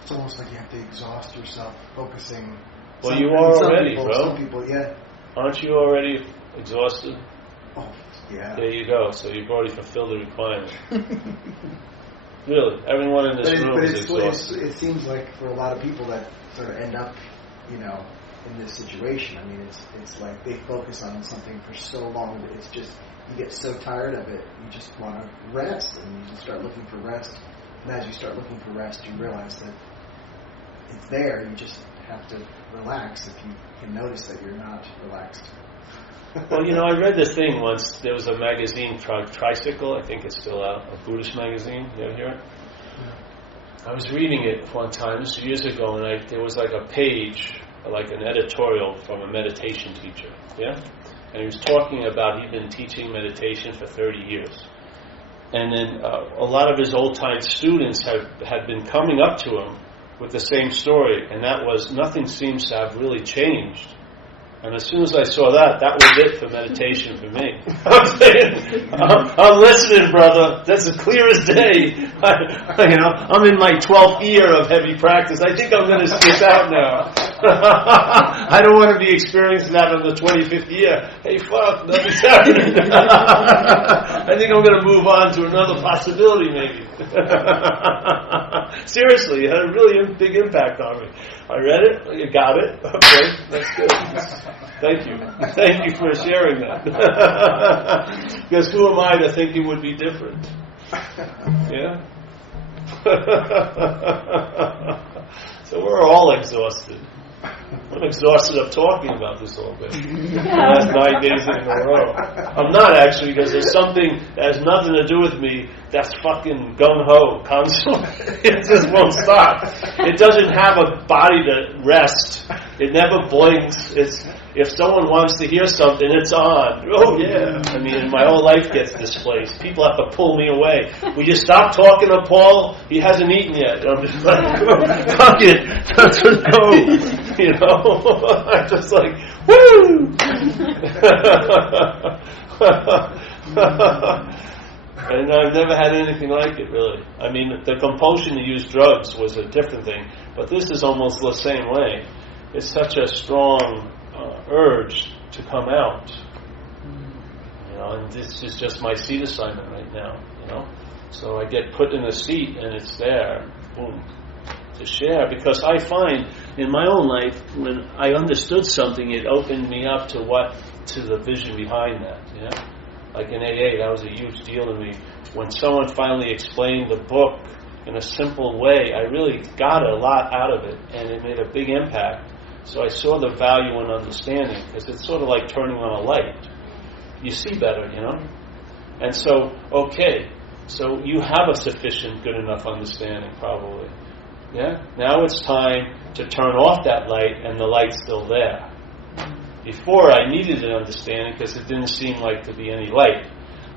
It's almost like you have to exhaust yourself focusing. Well, you are already, bro. Some people, yeah. Aren't you already exhausted? Oh, yeah. There you go. So you've already fulfilled the requirement. Really, everyone in this room is exhausted. It seems like for a lot of people that sort of end up, in this situation. I mean, it's like they focus on something for so long that it's just, you get so tired of it, you just want to rest, and you just start looking for rest. And as you start looking for rest, you realize that it's there. You just have to relax if you can notice that you're not relaxed. Well, I read this thing once. There was a magazine, Tricycle, I think it's still out, a Buddhist magazine. You ever hear it? I was reading it one time, this was years ago, and there was like a page, like an editorial from a meditation teacher, yeah? And he was talking about he'd been teaching meditation for 30 years. And then a lot of his old-time students had been coming up to him with the same story, and that was, nothing seems to have really changed. And as soon as I saw that was it for meditation for me. I'm saying, I'm listening, brother. That's as clear as day. I'm in my 12th year of heavy practice. I think I'm going to skip out now. I don't want to be experiencing that in the 25th year. Hey, fuck, nothing's happening. I think I'm going to move on to another possibility, maybe. Seriously, it had a really big impact on me. I read it, you got it, okay, that's good. Thank you. Thank you for sharing that. Because who am I to think it would be different? Yeah? So we're all exhausted. I'm exhausted of talking about this all day. The last 9 days in a row. I'm not actually, because there's something that has nothing to do with me that's fucking gung-ho constantly. It just won't stop. It doesn't have a body to rest. It never blinks. If someone wants to hear something, it's on. Oh yeah. I mean, my whole life gets displaced. People have to pull me away. Will you stop talking to Paul? He hasn't eaten yet. I'm just like, fuck it. Let's just go. I'm just like, woo! And I've never had anything like it, really. I mean, the compulsion to use drugs was a different thing, but this is almost the same way. It's such a strong urge to come out. And this is just my seat assignment right now, So I get put in a seat and it's there, boom, to share. Because I find in my own life, when I understood something, it opened me up to the vision behind that, Like in AA, that was a huge deal to me. When someone finally explained the book in a simple way, I really got a lot out of it, and it made a big impact. So I saw the value in understanding, because it's sort of like turning on a light. You see better, And so, okay, so you have a sufficient, good enough understanding, probably. Yeah? Now it's time to turn off that light, and the light's still there. Before, I needed an understanding because it didn't seem like to be any light.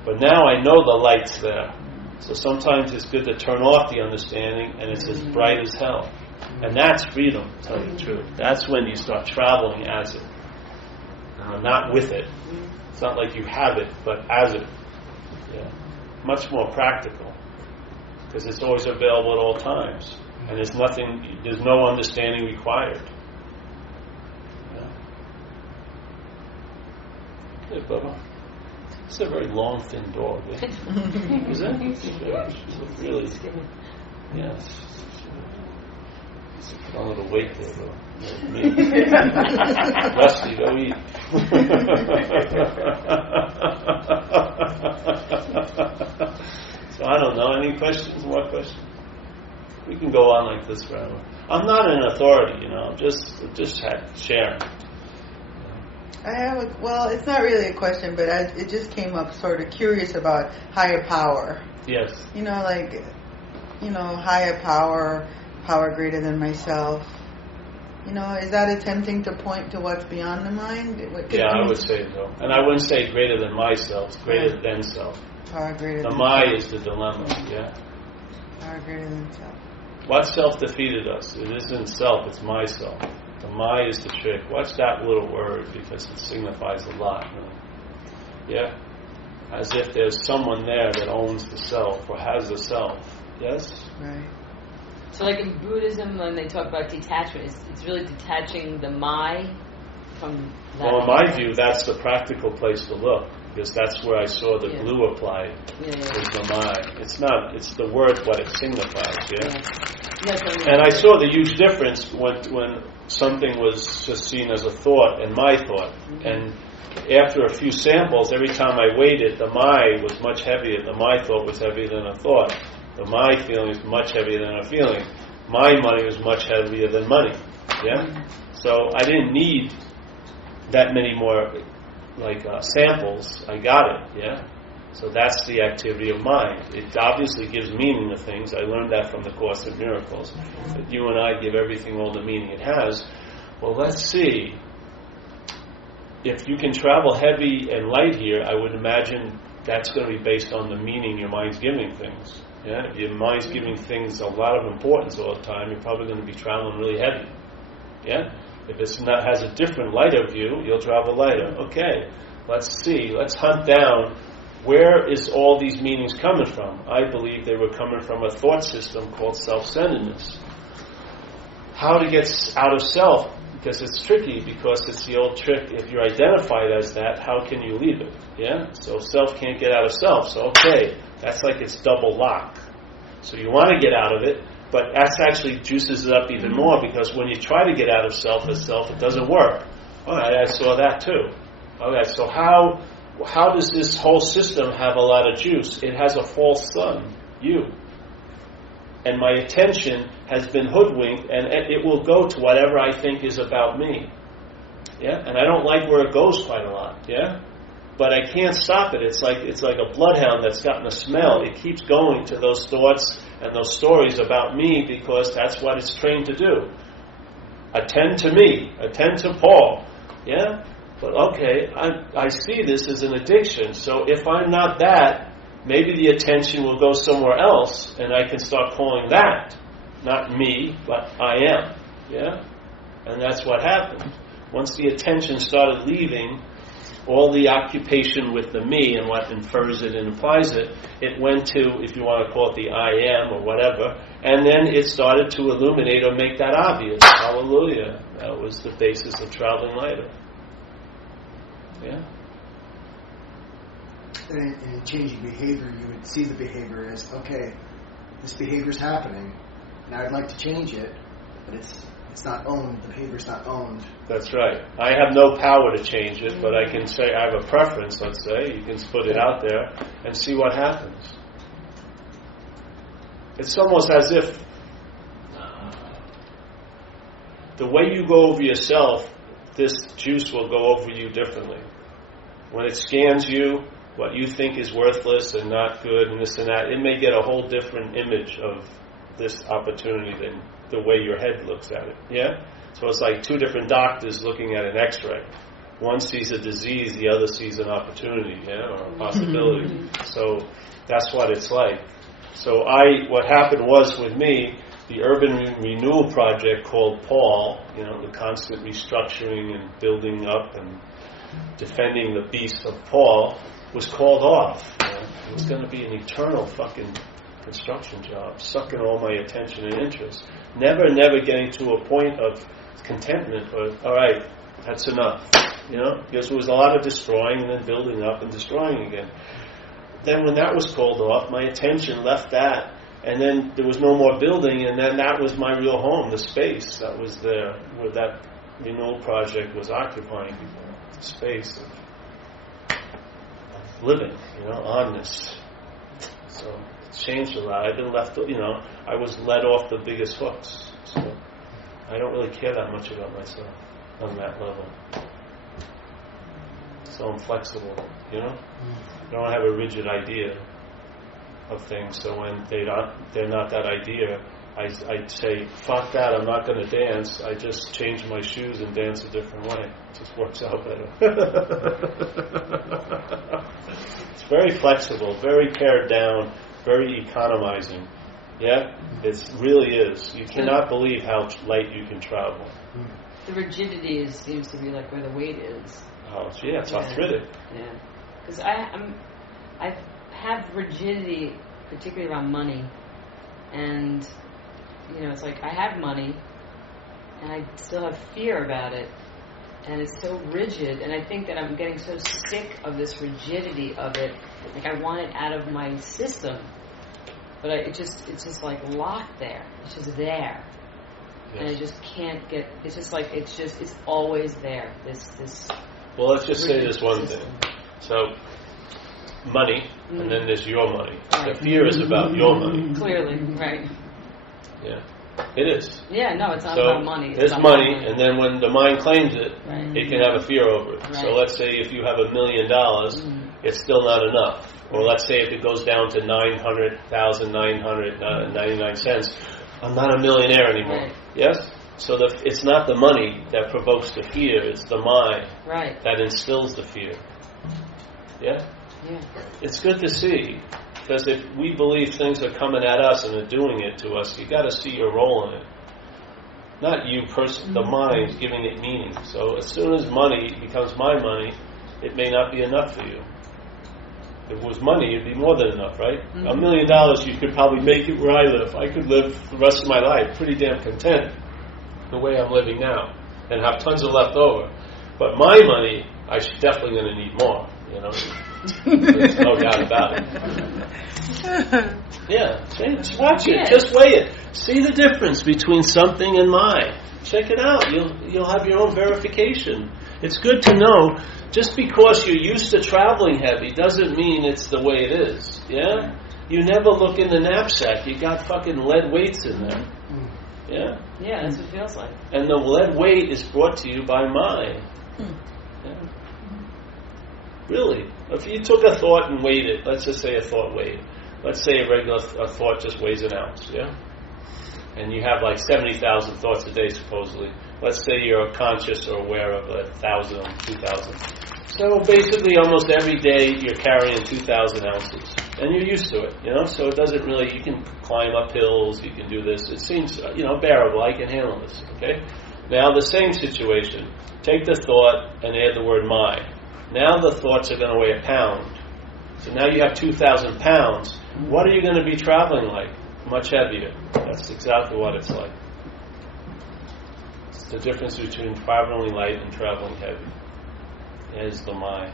But now I know the light's there. So sometimes it's good to turn off the understanding, and it's as bright as hell. And that's freedom, to tell you the truth. That's when you start traveling as it. Not with it. It's not like you have it, but as it. Yeah. Much more practical. Because it's always available at all times. And there's no understanding required. Hey, Bubba. It's a very long, thin dog. Eh? Is it? Really? Yeah. It's a little weight there, though. Rusty, go eat. So I don't know. Any questions? More questions? We can go on like this forever. I'm not an authority, I'm just sharing. It's not really a question, but it just came up sort of curious about higher power. Yes. Higher power greater than myself. You know, is that attempting to point to what's beyond the mind? Yeah, I would say so. And I wouldn't say greater than myself, it's greater than self. Power greater The than my self. is the dilemma, yeah. Power greater than self. What self defeated us? It isn't self, it's myself. The my is the trick. Watch that little word because it signifies a lot. Yeah? As if there's someone there that owns the self or has the self. Yes? Right. So like in Buddhism, when they talk about detachment, it's really detaching the my from that. Well, in my view, that's the practical place to look, because that's where I saw the glue applied, is the my. It's not, it's the word, what it signifies, And I saw the huge difference when something was just seen as a thought and my thought. Mm-hmm. And after a few samples, every time I weighed it, the my was much heavier, the my thought was heavier than a thought. The my feeling is much heavier than a feeling. My money was much heavier than money. Yeah? So I didn't need that many more samples. I got it. Yeah? So that's the activity of mind. It obviously gives meaning to things. I learned that from the Course in Miracles. That you and I give everything all the meaning it has. Well, let's see. If you can travel heavy and light here, I would imagine that's going to be based on the meaning your mind's giving things. Yeah? If your mind's giving things a lot of importance all the time, you're probably going to be traveling really heavy. Yeah? If it has a different lighter view, you'll travel lighter. Okay, let's see. Let's hunt down where is all these meanings coming from. I believe they were coming from a thought system called self-centeredness. How to get out of self, because it's tricky, because it's the old trick, if you're identified as that, how can you leave it? Yeah? So self can't get out of self. So okay, that's like it's double lock. So you want to get out of it, but that actually juices it up even more, because when you try to get out of self as self, it doesn't work. All right, I saw that too. Okay, so how does this whole system have a lot of juice? It has a false sun, you. And my attention has been hoodwinked, and it will go to whatever I think is about me. Yeah? And I don't like where it goes quite a lot. Yeah? But I can't stop it. It's like a bloodhound that's gotten a smell. It keeps going to those thoughts and those stories about me, because that's what it's trained to do. Attend to me. Attend to Paul. Yeah? But okay, I see this as an addiction. So if I'm not that, maybe the attention will go somewhere else, and I can start calling that, not me, but I am. Yeah? And that's what happened. Once the attention started leaving all the occupation with the me and what infers it and implies it, it went to, if you want to call it the I am or whatever, and then it started to illuminate or make that obvious. Hallelujah. That was the basis of traveling lighter. Yeah? And in changing behavior, you would see the behavior as, okay, this behavior's happening. Now I'd like to change it, but it's not owned. The behavior's not owned. That's right. I have no power to change it, but I can say I have a preference, let's say. You can put it out there and see what happens. It's almost as if the way you go over yourself, this juice will go over you differently. When it scans you, what you think is worthless and not good and this and that, it may get a whole different image of this opportunity than the way your head looks at it. Yeah? So it's like two different doctors looking at an x-ray. One sees a disease, the other sees an opportunity, yeah, or a possibility. So that's what it's like. So what happened was with me, the urban renewal project called Paul, the constant restructuring and building up and defending the beast of Paul, was called off. It was going to be an eternal fucking construction job, sucking all my attention and interest. Never getting to a point of contentment, or, all right, that's enough. Because there was a lot of destroying and then building up and destroying again. Then when that was called off, my attention left that, and then there was no more building, and then that was my real home, the space that was there, where that renewal project was occupying the space of living, onness. So it's changed a lot. I've been left, I was let off the biggest hooks. So I don't really care that much about myself on that level. So I'm flexible, I don't have a rigid idea of things. So when they're not that idea, I'd say, fuck that, I'm not going to dance. I just change my shoes and dance a different way. It just works out better. It's very flexible, very pared down, very economizing. Yeah? It really is. You cannot believe how light you can travel. The rigidity seems to be like where the weight is. Oh, yeah, it's arthritic. Yeah. Because I have rigidity, particularly around money. And, it's like I have money, and I still have fear about it. And it's so rigid, and I think that I'm getting so sick of this rigidity of it. Like I want it out of my system, but it's just like locked there. It's just there, and I just can't get. It's just like it's always there. This. Well, let's just say this one thing. So, money, and then there's your money. Right. The fear is about your money. Clearly, right? Yeah, it is. Yeah, no, it's not So about money. there's money, and then when the mind claims it, right. it can have a fear over it. Right. So let's say if you have $1 million, it's still not enough. Or let's say if it goes down to 900,999 cents, I'm not a millionaire anymore. Right. Yes? So it's not the money that provokes the fear, it's the mind that instills the fear. Yeah? Yeah. It's good to see, because if we believe things are coming at us and are doing it to us, you got to see your role in it. Not you the mind giving it meaning. So as soon as money becomes my money, it may not be enough for you. If it was money, it'd be more than enough, right? $1 million, you could probably make it where I live. I could live the rest of my life pretty damn content the way I'm living now and have tons of left over. But my money, I'm definitely going to need more, There's no doubt about it. Yeah, just watch it. Just weigh it. See the difference between something and mine. Check it out. You'll have your own verification. It's good to know. Just because you're used to traveling heavy doesn't mean it's the way it is. Yeah? You never look in the knapsack. You got fucking lead weights in there. Yeah? Yeah, that's what it feels like. And the lead weight is brought to you by mind. Yeah. Really. If you took a thought and weighed it, let's just say a thought weighed. Let's say a thought just weighs an ounce, yeah? And you have like 70,000 thoughts a day, supposedly. Let's say you're conscious or aware of 1,000 or 2,000. So basically almost every day you're carrying 2,000 ounces. And you're used to it, So it doesn't really, you can climb up hills, you can do this. It seems, bearable. I can handle this, okay? Now the same situation. Take the thought and add the word my. Now the thoughts are going to weigh 1 pound. So now you have 2,000 pounds. What are you going to be traveling like? Much heavier. That's exactly what it's like. It's the difference between traveling light and traveling heavy. Is the mind.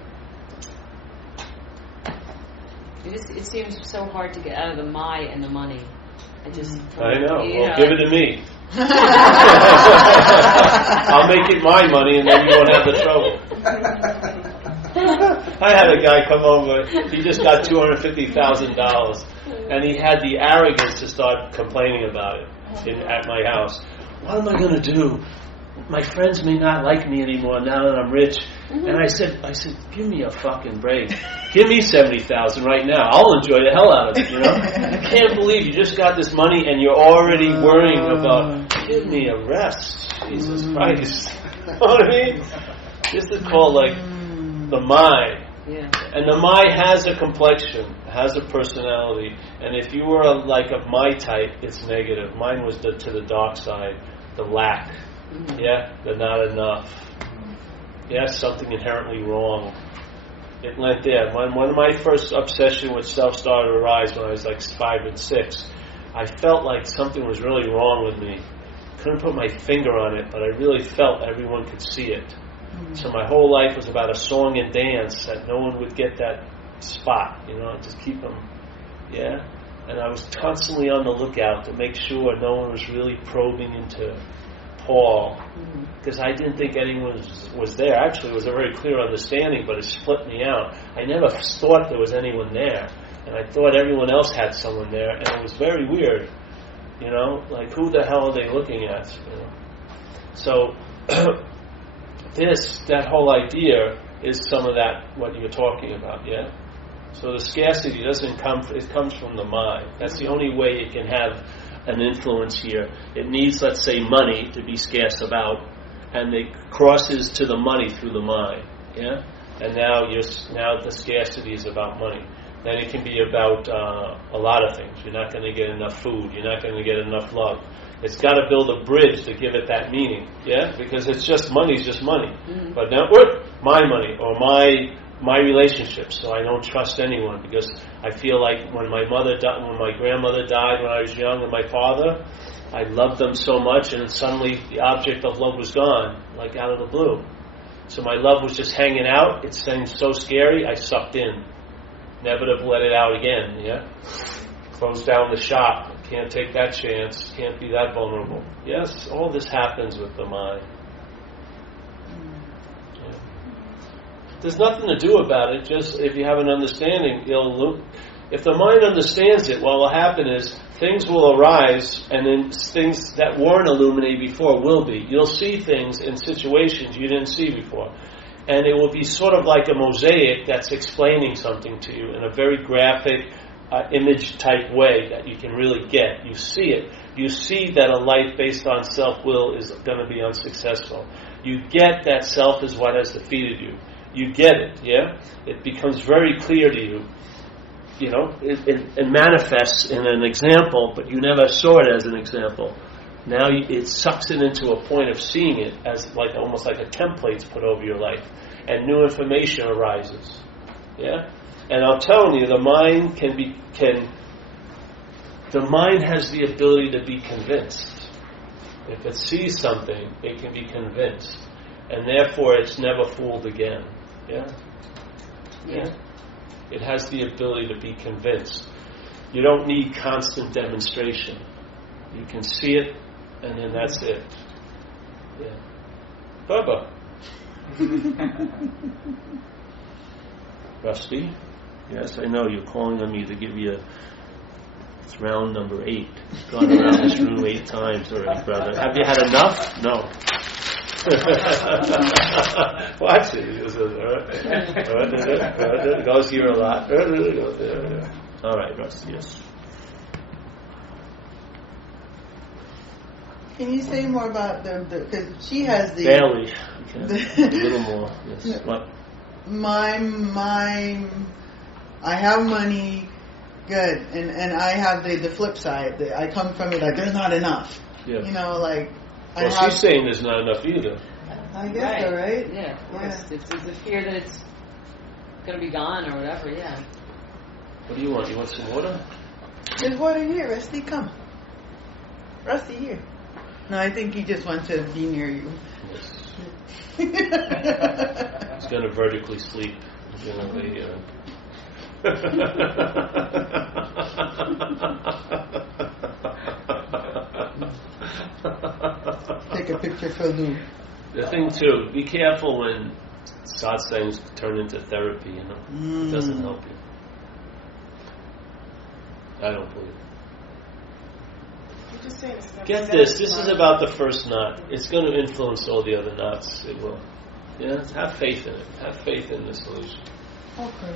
It seems so hard to get out of the my and the money. I know. Well, give it to me. I'll make it my money, and then you won't have the trouble. I had a guy come over. He just got $250,000, and he had the arrogance to start complaining about it at my house. What am I going to do? My friends may not like me anymore now that I'm rich. And I said, give me a fucking break. Give me $70,000 right now. I'll enjoy the hell out of it, I can't believe you just got this money and you're already worrying about, give me a rest. Jesus Christ. You know what I mean? This is called the mind. Yeah. And the mind has a complexion, has a personality. And if you were of my type, it's negative. Mine was to the dark side, the lack. Yeah, the not enough. Yeah, something inherently wrong. It went there. One of my first obsession with self started to arise when I was 5 and 6. I felt like something was really wrong with me. Couldn't put my finger on it, but I really felt everyone could see it. So my whole life was about a song and dance that no one would get that spot, just keep them. Yeah? And I was constantly on the lookout to make sure no one was really probing into Paul, because I didn't think anyone was there. Actually, it was a very clear understanding, but it split me out. I never thought there was anyone there, and I thought everyone else had someone there, and it was very weird. Who the hell are they looking at? So that whole idea is some of that what you're talking about, yeah. So the scarcity doesn't come; it comes from the mind. That's the only way it can have an influence here. It needs, let's say, money to be scarce about, and it crosses to the money through the mind. Yeah, and now the scarcity is about money. Then it can be about a lot of things. You're not going to get enough food. You're not going to get enough love. It's got to build a bridge to give it that meaning. Yeah, because it's just money's just money, but not my money or my relationships. So I don't trust anyone because I feel like when my grandmother died when I was young, and my father, I loved them so much, and then suddenly the object of love was gone, like out of the blue. So my love was just hanging out. It seemed so scary. I sucked in. Never to let it out again. Yeah, close down the shop. Can't take that chance. Can't be that vulnerable. Yes, all this happens with the mind. Yeah. There's nothing to do about it. Just if you have an understanding, if the mind understands it, what will happen is things will arise, and then things that weren't illuminated before will be. You'll see things in situations you didn't see before. And it will be sort of like a mosaic that's explaining something to you in a very graphic, image-type way that you can really get. You see it. You see that a life based on self-will is going to be unsuccessful. You get that self is what has defeated you. You get it, yeah? It becomes very clear to you. You know, it manifests in an example, but you never saw it as an example. Now it sucks it into a point of seeing it as like almost like a template's put over your life, and new information arises. Yeah, and I'm telling you, the mind the mind has the ability to be convinced. If it sees something, it can be convinced, and therefore it's never fooled again. Yeah. Yeah. It has the ability to be convinced. You don't need constant demonstration. You can see it, and then that's it. Yeah. Bubba. Rusty? Yes, I know. You're calling on me to give you it's round number 8. You've gone around this room 8 times already, brother. Have you had enough? No. Watch it. It goes here a lot. All right, Rusty, yes. Can you say more about because she has the... Barely. Okay. A little more. Yes. What? I have money, good, and I have the flip side. I come from it like there's not enough. Yeah. You know, like... Well, she's saying there's not enough either. I guess so, right? Yeah, of course. It's the fear that it's going to be gone or whatever, yeah. What do you want? You want some water? There's water here, Rusty, come. Rusty, here. No, I think he just wants to be near you. Yes. He's going to vertically sleep. He's going to lay... Take a picture for Lou. The thing too, be careful when satsangs turn into therapy, you know. It doesn't help you. I don't believe it. Get this is about the first knot. It's going to influence all the other knots. It will. Yeah, have faith in it. Have faith in the solution. Okay.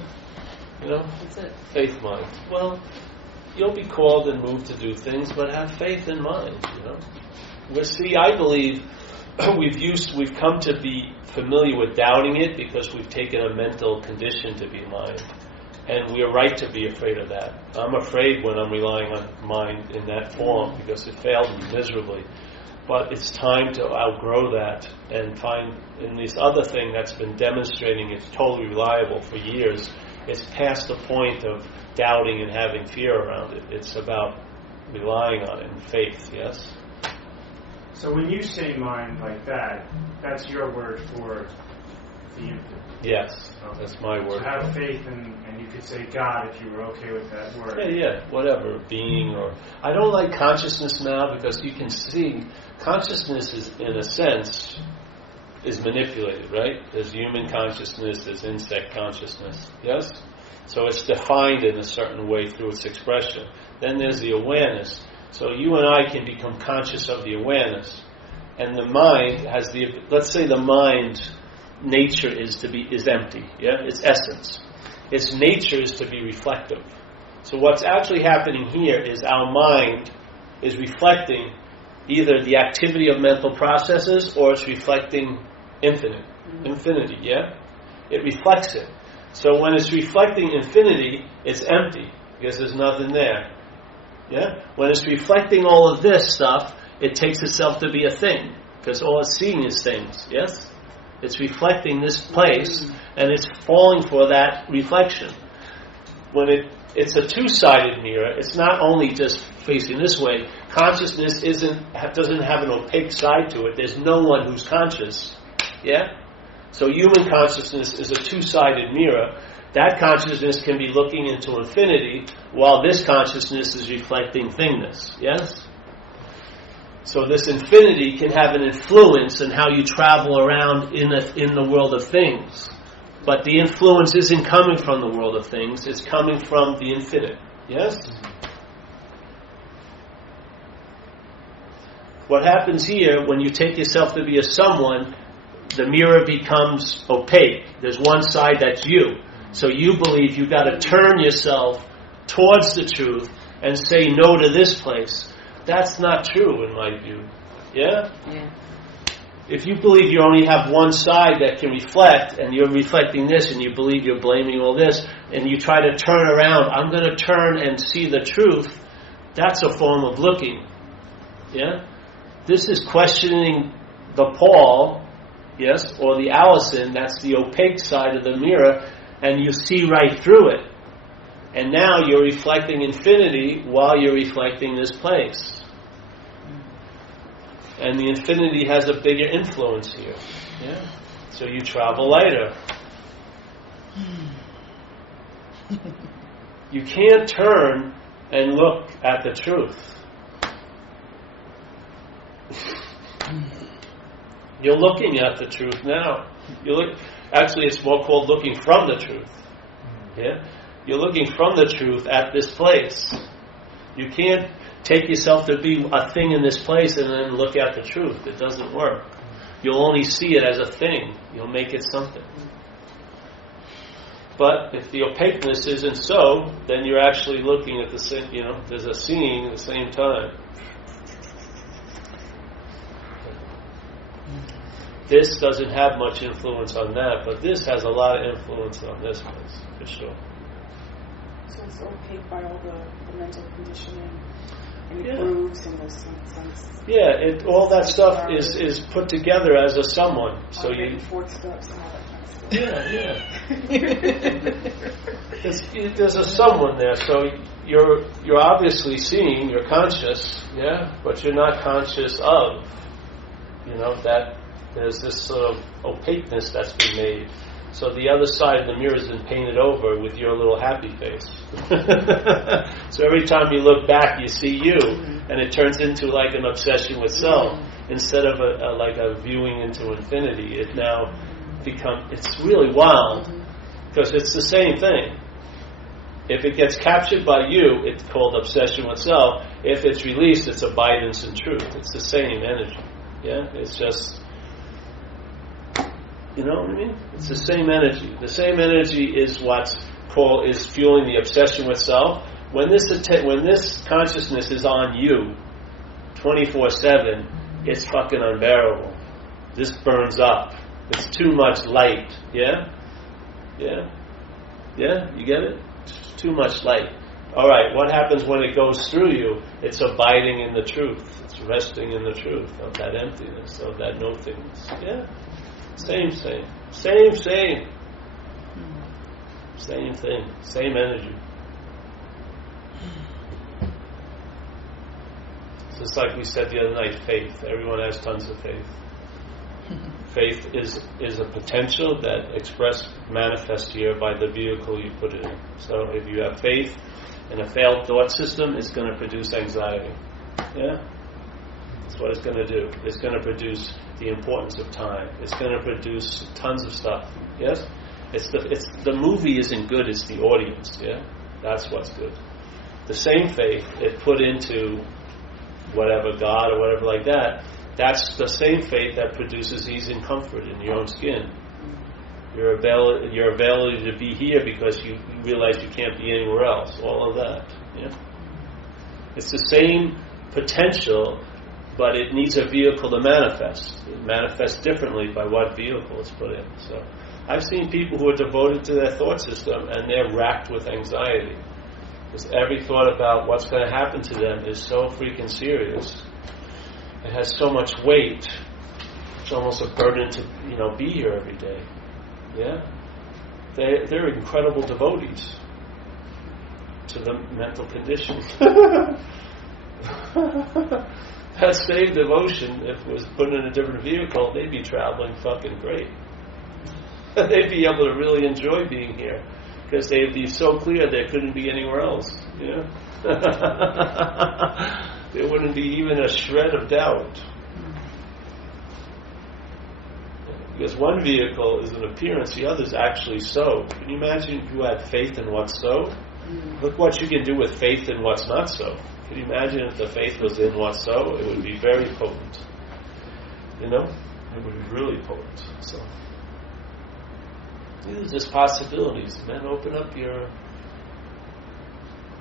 You know? That's it. Faith mind. Well, you'll be called and moved to do things, but have faith in mind, you know. I believe we've come to be familiar with doubting it because we've taken a mental condition to be mind. And we are right to be afraid of that. I'm afraid when I'm relying on mind in that form because it failed me miserably. But it's time to outgrow that and find in this other thing that's been demonstrating it's totally reliable for years. It's past the point of doubting and having fear around it. It's about relying on it and faith, yes? So when you say mind like that, that's your word for the infinite. Yes, that's my word. So have faith and you could say God if you were okay with that word. Yeah, whatever, being or... I don't like consciousness now because you can see consciousness is, in a sense, is manipulated, right? There's human consciousness, there's insect consciousness, yes? So it's defined in a certain way through its expression. Then there's the awareness. So you and I can become conscious of the awareness. And the mind has the... Let's say the mind... nature is empty, yeah? Its essence. Its nature is to be reflective. So what's actually happening here is our mind is reflecting either the activity of mental processes or it's reflecting infinity, yeah? It reflects it. So when it's reflecting infinity, it's empty because there's nothing there. Yeah? When it's reflecting all of this stuff, it takes itself to be a thing because all it's seeing is things, yes? It's reflecting this place and it's falling for that reflection. When it's a two-sided mirror, it's not only just facing this way. Consciousness doesn't have an opaque side to it. There's no one who's conscious. Yeah? So human consciousness is a two-sided mirror. That consciousness can be looking into infinity while this consciousness is reflecting thingness. Yes? So this infinity can have an influence in how you travel around in the world of things. But the influence isn't coming from the world of things. It's coming from the infinite. Yes? What happens here, when you take yourself to be a someone, the mirror becomes opaque. There's one side that's you. So you believe you've got to turn yourself towards the truth and say no to this place. That's not true in my view. Yeah? Yeah. If you believe you only have one side that can reflect, and you're reflecting this, and you believe you're blaming all this, and you try to turn around, I'm going to turn and see the truth, that's a form of looking. Yeah? This is questioning the Paul, yes, or the Allison, that's the opaque side of the mirror, and you see right through it. And now you're reflecting infinity while you're reflecting this place. And the infinity has a bigger influence here. Yeah. So you travel lighter. You can't turn and look at the truth. You're looking at the truth now. Actually, it's more called looking from the truth. Yeah? You're looking from the truth at this place. You can't take yourself to be a thing in this place and then look at the truth. It doesn't work. You'll only see it as a thing. You'll make it something. But if the opaqueness isn't so, then you're actually looking at the same, there's a seeing at the same time. This doesn't have much influence on that, but this has a lot of influence on this place, for sure. So it's opaque by all the mental conditioning and the grooves and the sense. Yeah, all that stuff is put together as a someone. So you. Fourth steps and all that kind of stuff. Yeah. There's a someone there, so you're obviously seeing, you're conscious, but you're not conscious of, that there's this sort of opaqueness that's been made. So the other side of the mirror has been painted over with your little happy face. So every time you look back, you see you, and it turns into like an obsession with self instead of a viewing into infinity. It now it's really wild because it's the same thing. If it gets captured by you, it's called obsession with self. If it's released, it's abidance in truth. It's the same energy. Yeah, it's just. You know what I mean? It's the same energy. The same energy is is fueling the obsession with self. When this consciousness is on you, 24/7, it's fucking unbearable. This burns up. It's too much light. Yeah? Yeah? Yeah? You get it? It's too much light. All right. What happens when it goes through you? It's abiding in the truth. It's resting in the truth of that emptiness, of that nothingness. Yeah? Same. Same thing. Same energy. So it's like we said the other night, faith. Everyone has tons of faith. Faith is a potential that manifests here by the vehicle you put it in. So if you have faith in a failed thought system, it's going to produce anxiety. Yeah? That's what it's going to do. It's going to produce the importance of time. It's going to produce tons of stuff. Yes? It's the movie isn't good, it's the audience. Yeah? That's what's good. The same faith, it put into whatever God or whatever like that, that's the same faith that produces ease and comfort in your own skin. Your ability to be here because you realize you can't be anywhere else. All of that. Yeah? It's the same potential, but it needs a vehicle to manifest. It manifests differently by what vehicle it's put in. So I've seen people who are devoted to their thought system and they're racked with anxiety. Because every thought about what's going to happen to them is so freaking serious. It has so much weight. It's almost a burden to, be here every day. Yeah? They're incredible devotees to the mental condition. That same devotion, if it was put in a different vehicle, they'd be traveling fucking great. They'd be able to really enjoy being here because they'd be so clear they couldn't be anywhere else. There wouldn't be even a shred of doubt. Because one vehicle is an appearance, the other is actually so. Can you imagine if you had faith in what's so? Look what you can do with faith in what's not so. Can you imagine if the faith was in what's so? It would be very potent. It would be really potent. So these are just possibilities. Man, open up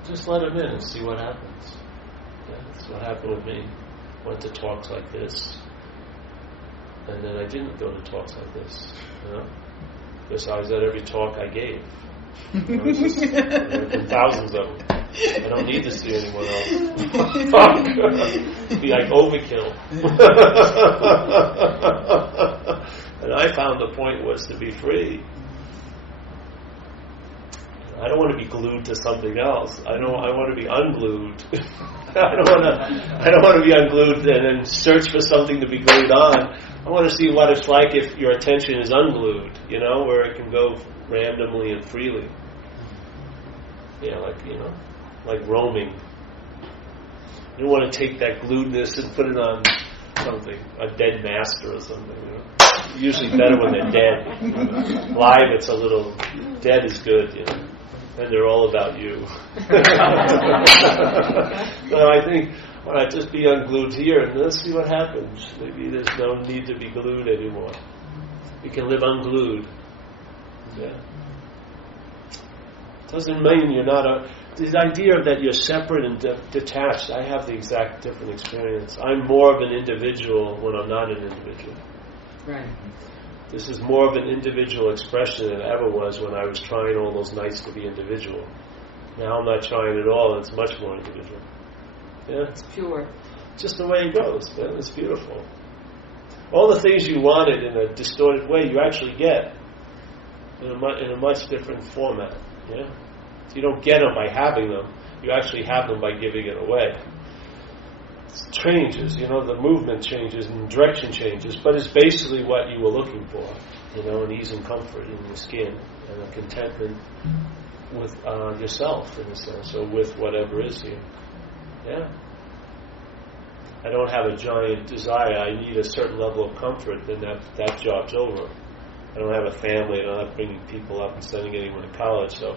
just let them in and see what happens. Yeah, that's what happened with me. Went to talks like this. And then I didn't go to talks like this, because I was at every talk I gave. There have been thousands of them. I don't need to see anyone else. Fuck! It'd be like overkill. And I found the point was to be free. I don't want to be glued to something else. I want to be unglued. I don't want to be unglued and then search for something to be glued on. I want to see what it's like if your attention is unglued, where it can go randomly and freely. Yeah, like roaming. You don't want to take that gluedness and put it on something, a dead master or something. Usually better when they're dead. Live, it's a little, dead is good, and they're all about you. So I think, just be unglued here and let's see what happens. Maybe there's no need to be glued anymore. You can live unglued. Yeah. Doesn't mean you're not the idea that you're separate and detached, I have the exact different experience. I'm more of an individual when I'm not an individual. Right. This is more of an individual expression than it ever was when I was trying all those nights to be individual. Now I'm not trying at all, it's much more individual. Yeah? It's pure. Just the way it goes, man. It's beautiful. All the things you wanted in a distorted way, you actually get in a much different format. Yeah? So you don't get them by having them. You actually have them by giving it away. It changes, the movement changes and direction changes, but it's basically what you were looking for, an ease and comfort in your skin and a contentment with yourself, in a sense, or with whatever is here. Yeah. I don't have a giant desire. I need a certain level of comfort, then that job's over. I don't have a family, and I'm not bringing people up and sending anyone to college, so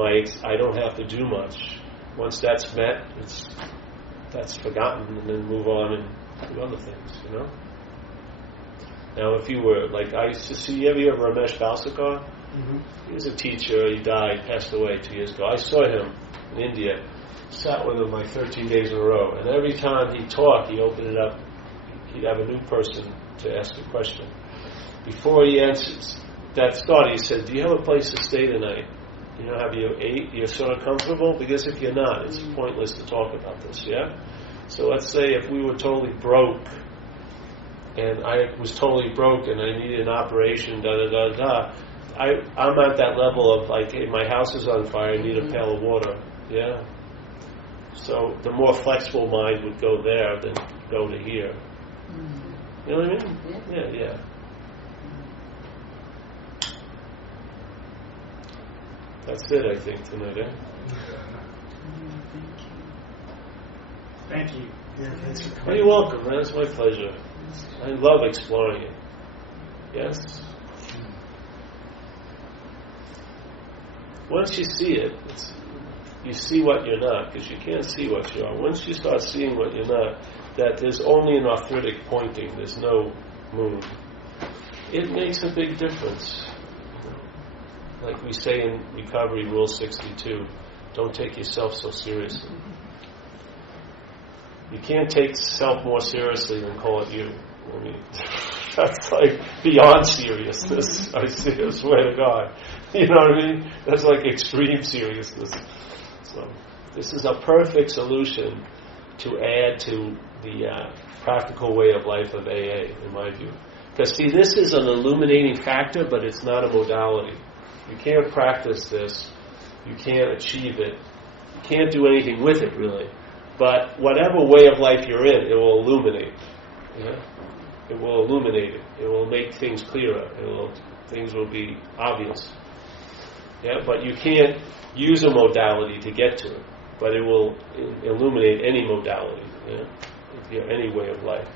I don't have to do much. Once that's met, that's forgotten, and then move on and do other things, Now, if you were, I used to see, have you ever Ramesh Balsekar? Mm-hmm. He was a teacher, he died, passed away 2 years ago. I saw him in India, sat with him 13 days in a row, and every time he'd talk, he opened it up, he'd have a new person to ask a question. Before he answers that thought, he said, do you have a place to stay tonight? Have you ate? You're sort of comfortable? Because if you're not, it's pointless to talk about this, yeah? So let's say if we were totally broke, and I was totally broke, and I needed an operation, I'm at that level of hey, my house is on fire, I need a pail of water, yeah? So the more flexible mind would go there than go to here. You know what I mean? Yeah. That's it, I think, tonight, eh? Thank you. Yeah, thanks for Oh, coming. you're welcome, man. It's my pleasure. I love exploring it. Yes? Once you see it, you see what you're not, because you can't see what you are. Once you start seeing what you're not, that there's only an arthritic pointing, there's no moon, it makes a big difference. Like we say in Recovery, Rule 62, don't take yourself so seriously. You can't take self more seriously than call it you. I mean, that's like beyond seriousness. I swear to God. You know what I mean? That's like extreme seriousness. So this is a perfect solution to add to the practical way of life of AA, in my view. Because see, this is an illuminating factor, but it's not a modality. You can't practice this. You can't achieve it. You can't do anything with it, really. But whatever way of life you're in, it will illuminate. Yeah? It will illuminate it. It will make things clearer. Things will be obvious. Yeah? But you can't use a modality to get to it. But it will illuminate any modality. Yeah? Any way of life.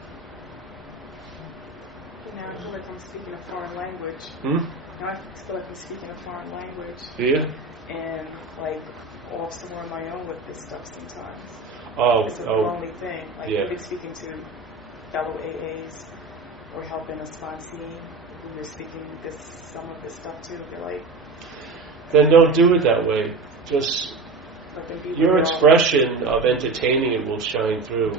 Now I feel like I'm speaking a foreign language. Now I feel like I'm speaking a foreign language. Yeah? And like off somewhere on my own with this stuff sometimes. It's a oh. lonely thing. Like even speaking to fellow AAs or helping a sponsee who you're speaking some of this stuff to, they're like, then don't do it that way. Just your real. expression of entertaining it will shine through.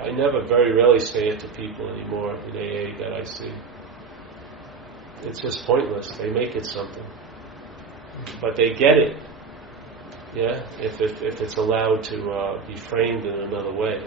I very rarely say it to people anymore in AA that I see. It's just pointless. They make it something. But they get it. Yeah? If it's allowed to be framed in another way.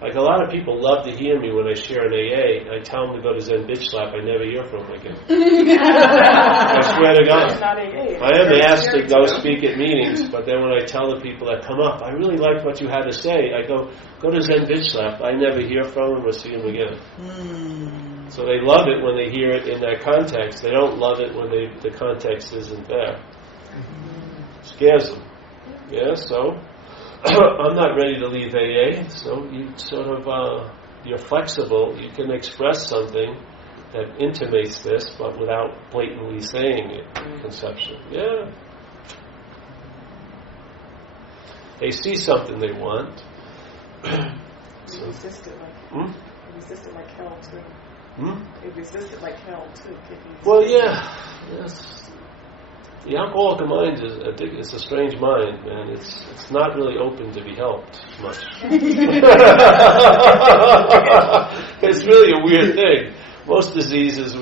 Like a lot of people love to hear me when I share an AA. I tell them to go to Zen Bitch Slap. I never hear from them again. I swear to God. I am asked to go speak at meetings, but then when I tell the people that come up, I really like what you had to say, I go to Zen Bitch Slap. I never hear from them or see them again. So they love it when they hear it in that context. They don't love it when the context isn't there. Scares them. Yeah, so I'm not ready to leave AA, so you sort of, you're flexible. You can express something that intimates this, but without blatantly saying it, conception. Yeah. They see something they want. It resisted like hell too. It resisted like hell too. Well, yeah. Yes. The alcoholic mind it's a strange mind, man. It's not really open to be helped much. It's really a weird thing. Most diseases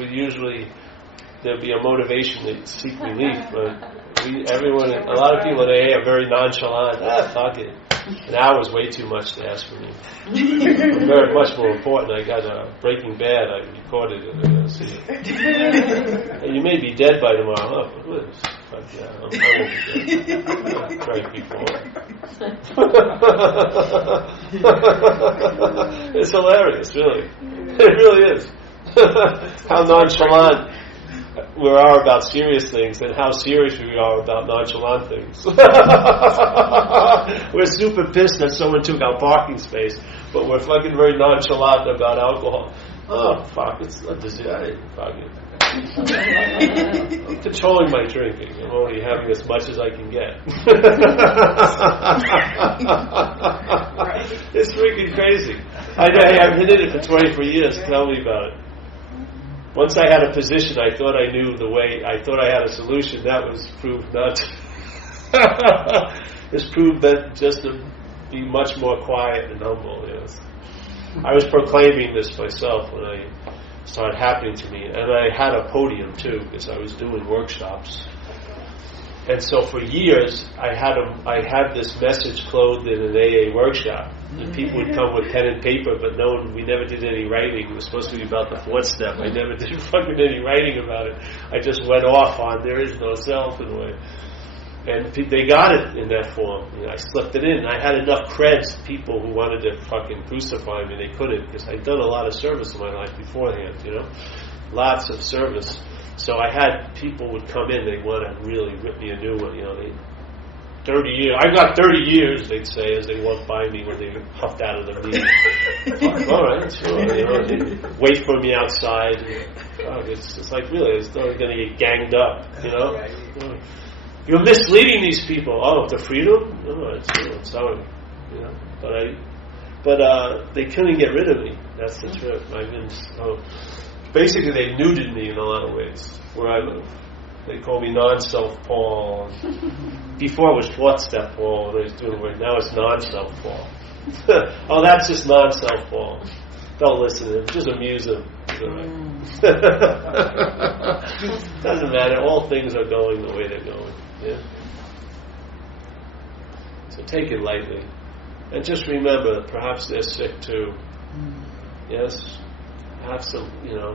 there'd be a motivation to seek relief, but a lot of people in AA are very nonchalant. Fuck it. An hour is way too much to ask for me. I'm very much more important. I got Breaking Bad. I recorded it. See it. You may be dead by tomorrow. Oh, good. But yeah, I won't be dead. I've drank before. It's hilarious, really. It really is. How nonchalant we are about serious things and how serious we are about nonchalant things. We're super pissed that someone took our parking space, but we're fucking very nonchalant about alcohol. Oh, fuck, it's a disease. I'm controlling my drinking. I'm only having as much as I can get. It's freaking crazy. I've been in it for 24 years. Tell me about it. Once I had a position, I thought I knew the way. I thought I had a solution. That was proved not. It's proved that just to be much more quiet and humble. Yes. I was proclaiming this myself when I started happening to me, and I had a podium too because I was doing workshops. And so for years, I had this message clothed in an AA workshop. And people would come with pen and paper, but we never did any writing. It was supposed to be about the fourth step. I never did fucking any writing about it. I just went off on there is no self in a way. And they got it in that form. I slipped it in. I had enough creds, people who wanted to fucking crucify me, they couldn't, because I'd done a lot of service in my life beforehand, lots of service. So I had people would come in, they want to really rip me a new one, 30 years. I've got 30 years, they'd say, as they walked by me when they puffed out of the meeting. All right, sure. They'd wait for me outside. It's like, really, it's not going to get ganged up, You're misleading these people. Oh, the freedom? No, it's sorry. But they couldn't get rid of me. That's the truth. Basically, they nuded me in a lot of ways where I live. They call me non-self Paul. Before it was fourth step Paul. What I was doing right now it's non-self Paul. Oh, that's just non-self Paul. Don't listen to him. Just amuse him. Doesn't matter. All things are going the way they're going. Yeah. So take it lightly, and just remember, perhaps they're sick too. Yes. Have some.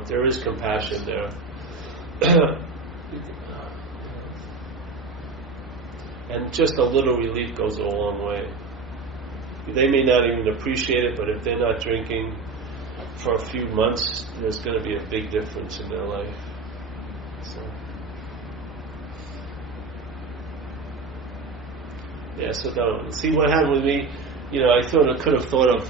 There is compassion there. And just a little relief goes a long way. They may not even appreciate it, but if they're not drinking for a few months, there's going to be a big difference in their life. So, yeah, so don't. See what happened with me? I could have thought of,